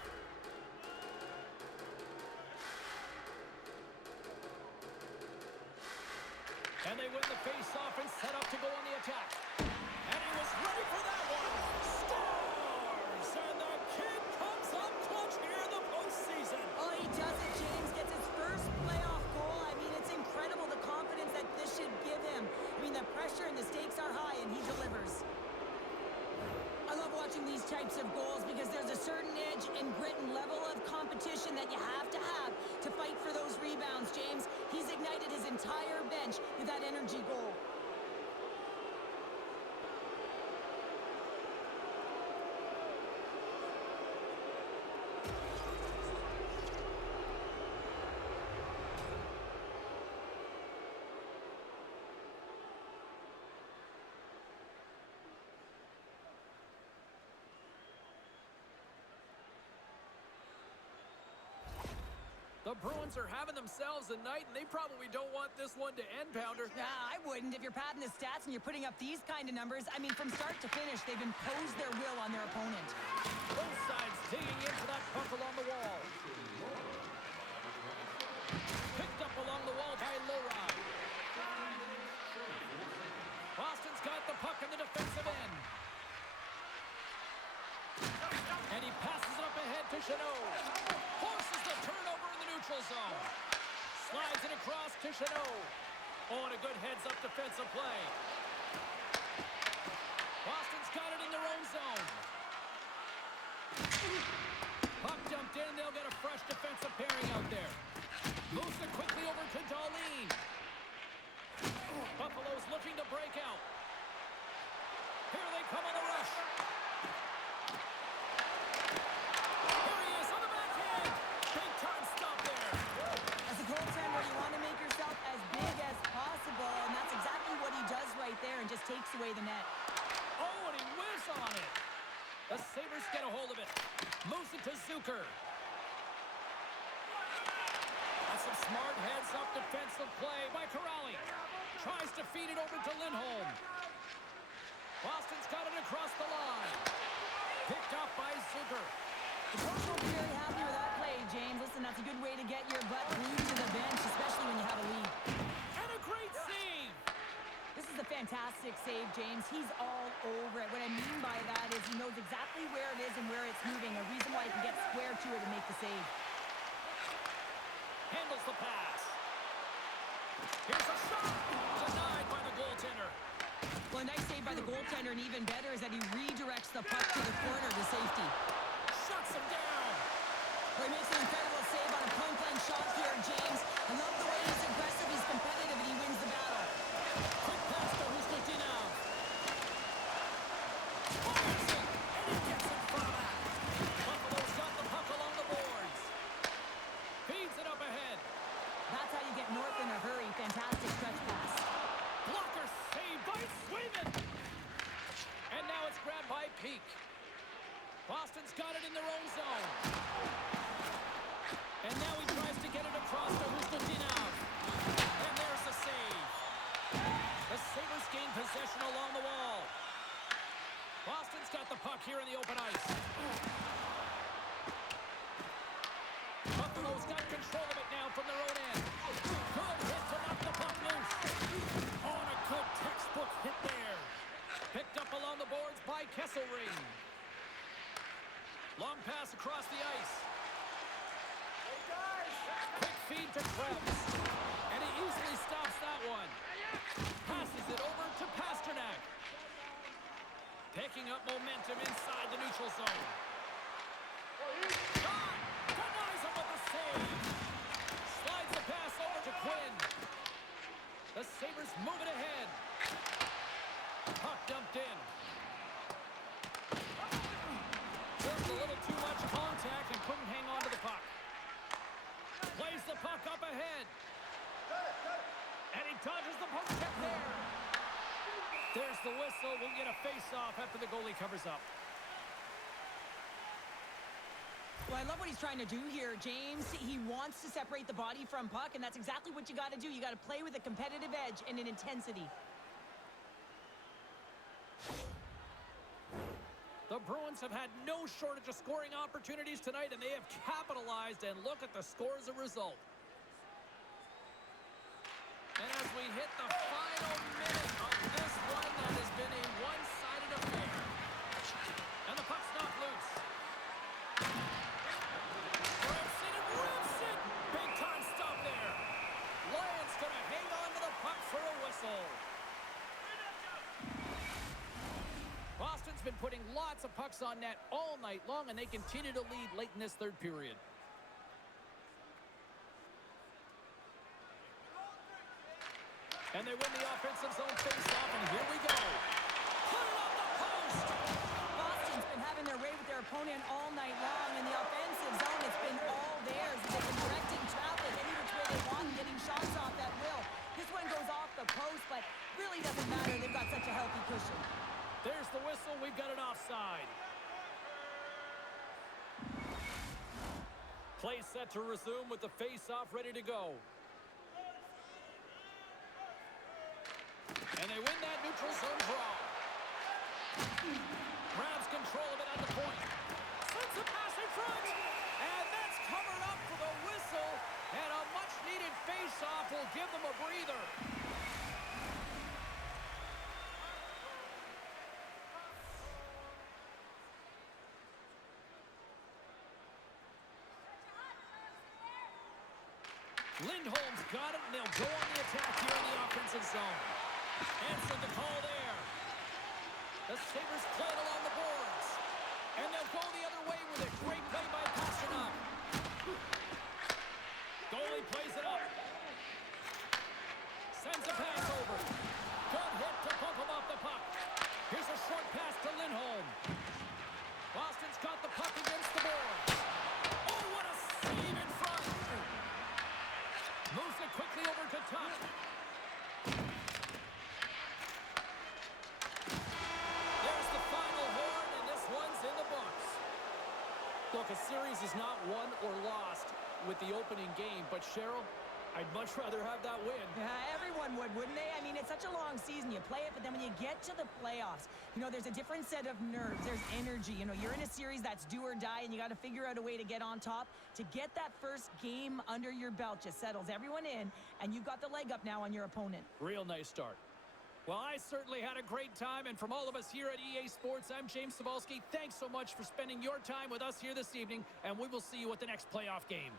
And they win the face-off and set up to go on the attack. And he was ready for that one. Scores! And the kid comes up clutch here in the postseason. Oh, he does it, James. Gets his first playoff goal. I mean, it's incredible the confidence that this should give him. I mean, the pressure and the stakes are high, and he delivers. I love watching these types of goals because there's a certain edge and grit and level of competition that you have to fight for those rebounds, James. He's ignited his entire bench with that energy goal. The Bruins are having themselves a night, and they probably don't want this one to end, Pounder. Nah, I wouldn't. If you're padding the stats and you're putting up these kind of numbers, I mean, from start to finish, they've imposed their will on their opponent. Both sides digging into that puck along the wall. Picked up along the wall by Lowry. Boston's got the puck in the defensive end. across to Chanot. Oh, and a good heads-up defensive play. Boston's got it in their own zone. Puck jumped in. They'll get a fresh defensive pairing out there. Moves it quickly over to Darlene. Buffalo's looking to break out. Here they come on the rush. Here he is on the backhand. Big time stop there. As a goaltender, you want to make yourself as big as possible, and that's exactly what he does right there and just takes away the net. Oh, and he whiffs on it. The Sabres get a hold of it. Moves it to Zucker. That's some smart heads-up defensive play by Corrali. Tries to feed it over to Lindholm. Boston's got it across the line. Picked up by Zucker. The coach will be very happy with that play, James. Listen, that's a good way to get your butt glued to the bench, especially when you have a lead. And a great save. This is a fantastic save, James. He's all over it. What I mean by that is he knows exactly where it is and where it's moving, a reason why he can get square to it and make the save. Handles the pass. Here's a shot. Denied by the goaltender. Well, a nice save by the goaltender, and even better is that he redirects the puck to the corner to safety. Shuts him down. Well, he makes an incredible save on a point-blank shot here, James. I love the way he's aggressive, he's competitive, and he wins the battle. Quick pass to Hustonov. Fires it, and he gets in front of that. Buffalo's got the puck along the boards. Feeds it up ahead. That's how you get north in a hurry. Fantastic stretch pass. Blocker saved by Swayman. And now it's grabbed by Peak. Boston's got it in their own zone. And now he tries to get it across to Hustonov. And there's the save. The Sabres gain possession along the wall. Boston's got the puck here in the open ice. Buffalo's got control of it now from their own end. Good hit to knock the puck loose. Oh, and a good textbook hit there. Picked up along the boards by Kesselring. Long pass across the ice. Quick feed to Krebs. And he easily stops that one. Passes it over to Pasternak. Picking up momentum inside the neutral zone. Shot! Denies him with the save. Slides the pass over to Quinn. The Sabres move it ahead. Puck dumped in. Just a little too much contact and couldn't hang on to the puck. Plays the puck up ahead. And he dodges the poke check there. There's the whistle. We'll get a face-off after the goalie covers up. Well, I love what he's trying to do here, James. He wants to separate the body from puck, and that's exactly what you got to do. You got to play with a competitive edge and an intensity. The Bruins have had no shortage of scoring opportunities tonight, and they have capitalized, and look at the score as a result. And as we hit the final minute of this one, that has been a one-sided affair. And the puck's knocked loose. Rips it and rips it! Big-time stop there. Lions going to hang on to the puck for a whistle. Boston's been putting lots of pucks on net all night long, and they continue to lead late in this third period. And they win the offensive zone face-off, and here we go. Put it on the post! Boston's been having their way with their opponent all night long. In the offensive zone, it's been all theirs. They've been directing traffic any which way they want, getting shots off at will. This one goes off the post, but really doesn't matter. They've got such a healthy cushion. There's the whistle. We've got an offside. Play set to resume with the face-off ready to go. And they win that neutral zone draw. Grabs control of it at the point. Sends the pass in front. And that's covered up for the whistle. And a much-needed face-off will give them a breather. Lindholm's got it, and they'll go on the attack here in the offensive zone. Answered the call there. The Sabres play it along the boards. And they'll go the other way with it. Great play by Pastrnak. Goalie plays it up. Sends a pass over. Good hit to bump him off the puck. Here's a short pass to Lindholm. Boston's got the puck against the boards. Oh, what a save in front. Moves it quickly over to Tuch. There's the final horn, and this one's in the books. Look, a series is not won or lost with the opening game, but Cheryl, I'd much rather have that win. Yeah, everyone would, wouldn't they? I mean, it's such a long season. You play it, but then when you get to the playoffs, you know, there's a different set of nerves. There's energy. You know, you're in a series that's do or die, and you got to figure out a way to get on top. To get that first game under your belt just settles everyone in, and you've got the leg up now on your opponent. Real nice start. Well, I certainly had a great time, and from all of us here at EA Sports, I'm James Cybulski. Thanks so much for spending your time with us here this evening, and we will see you at the next playoff game.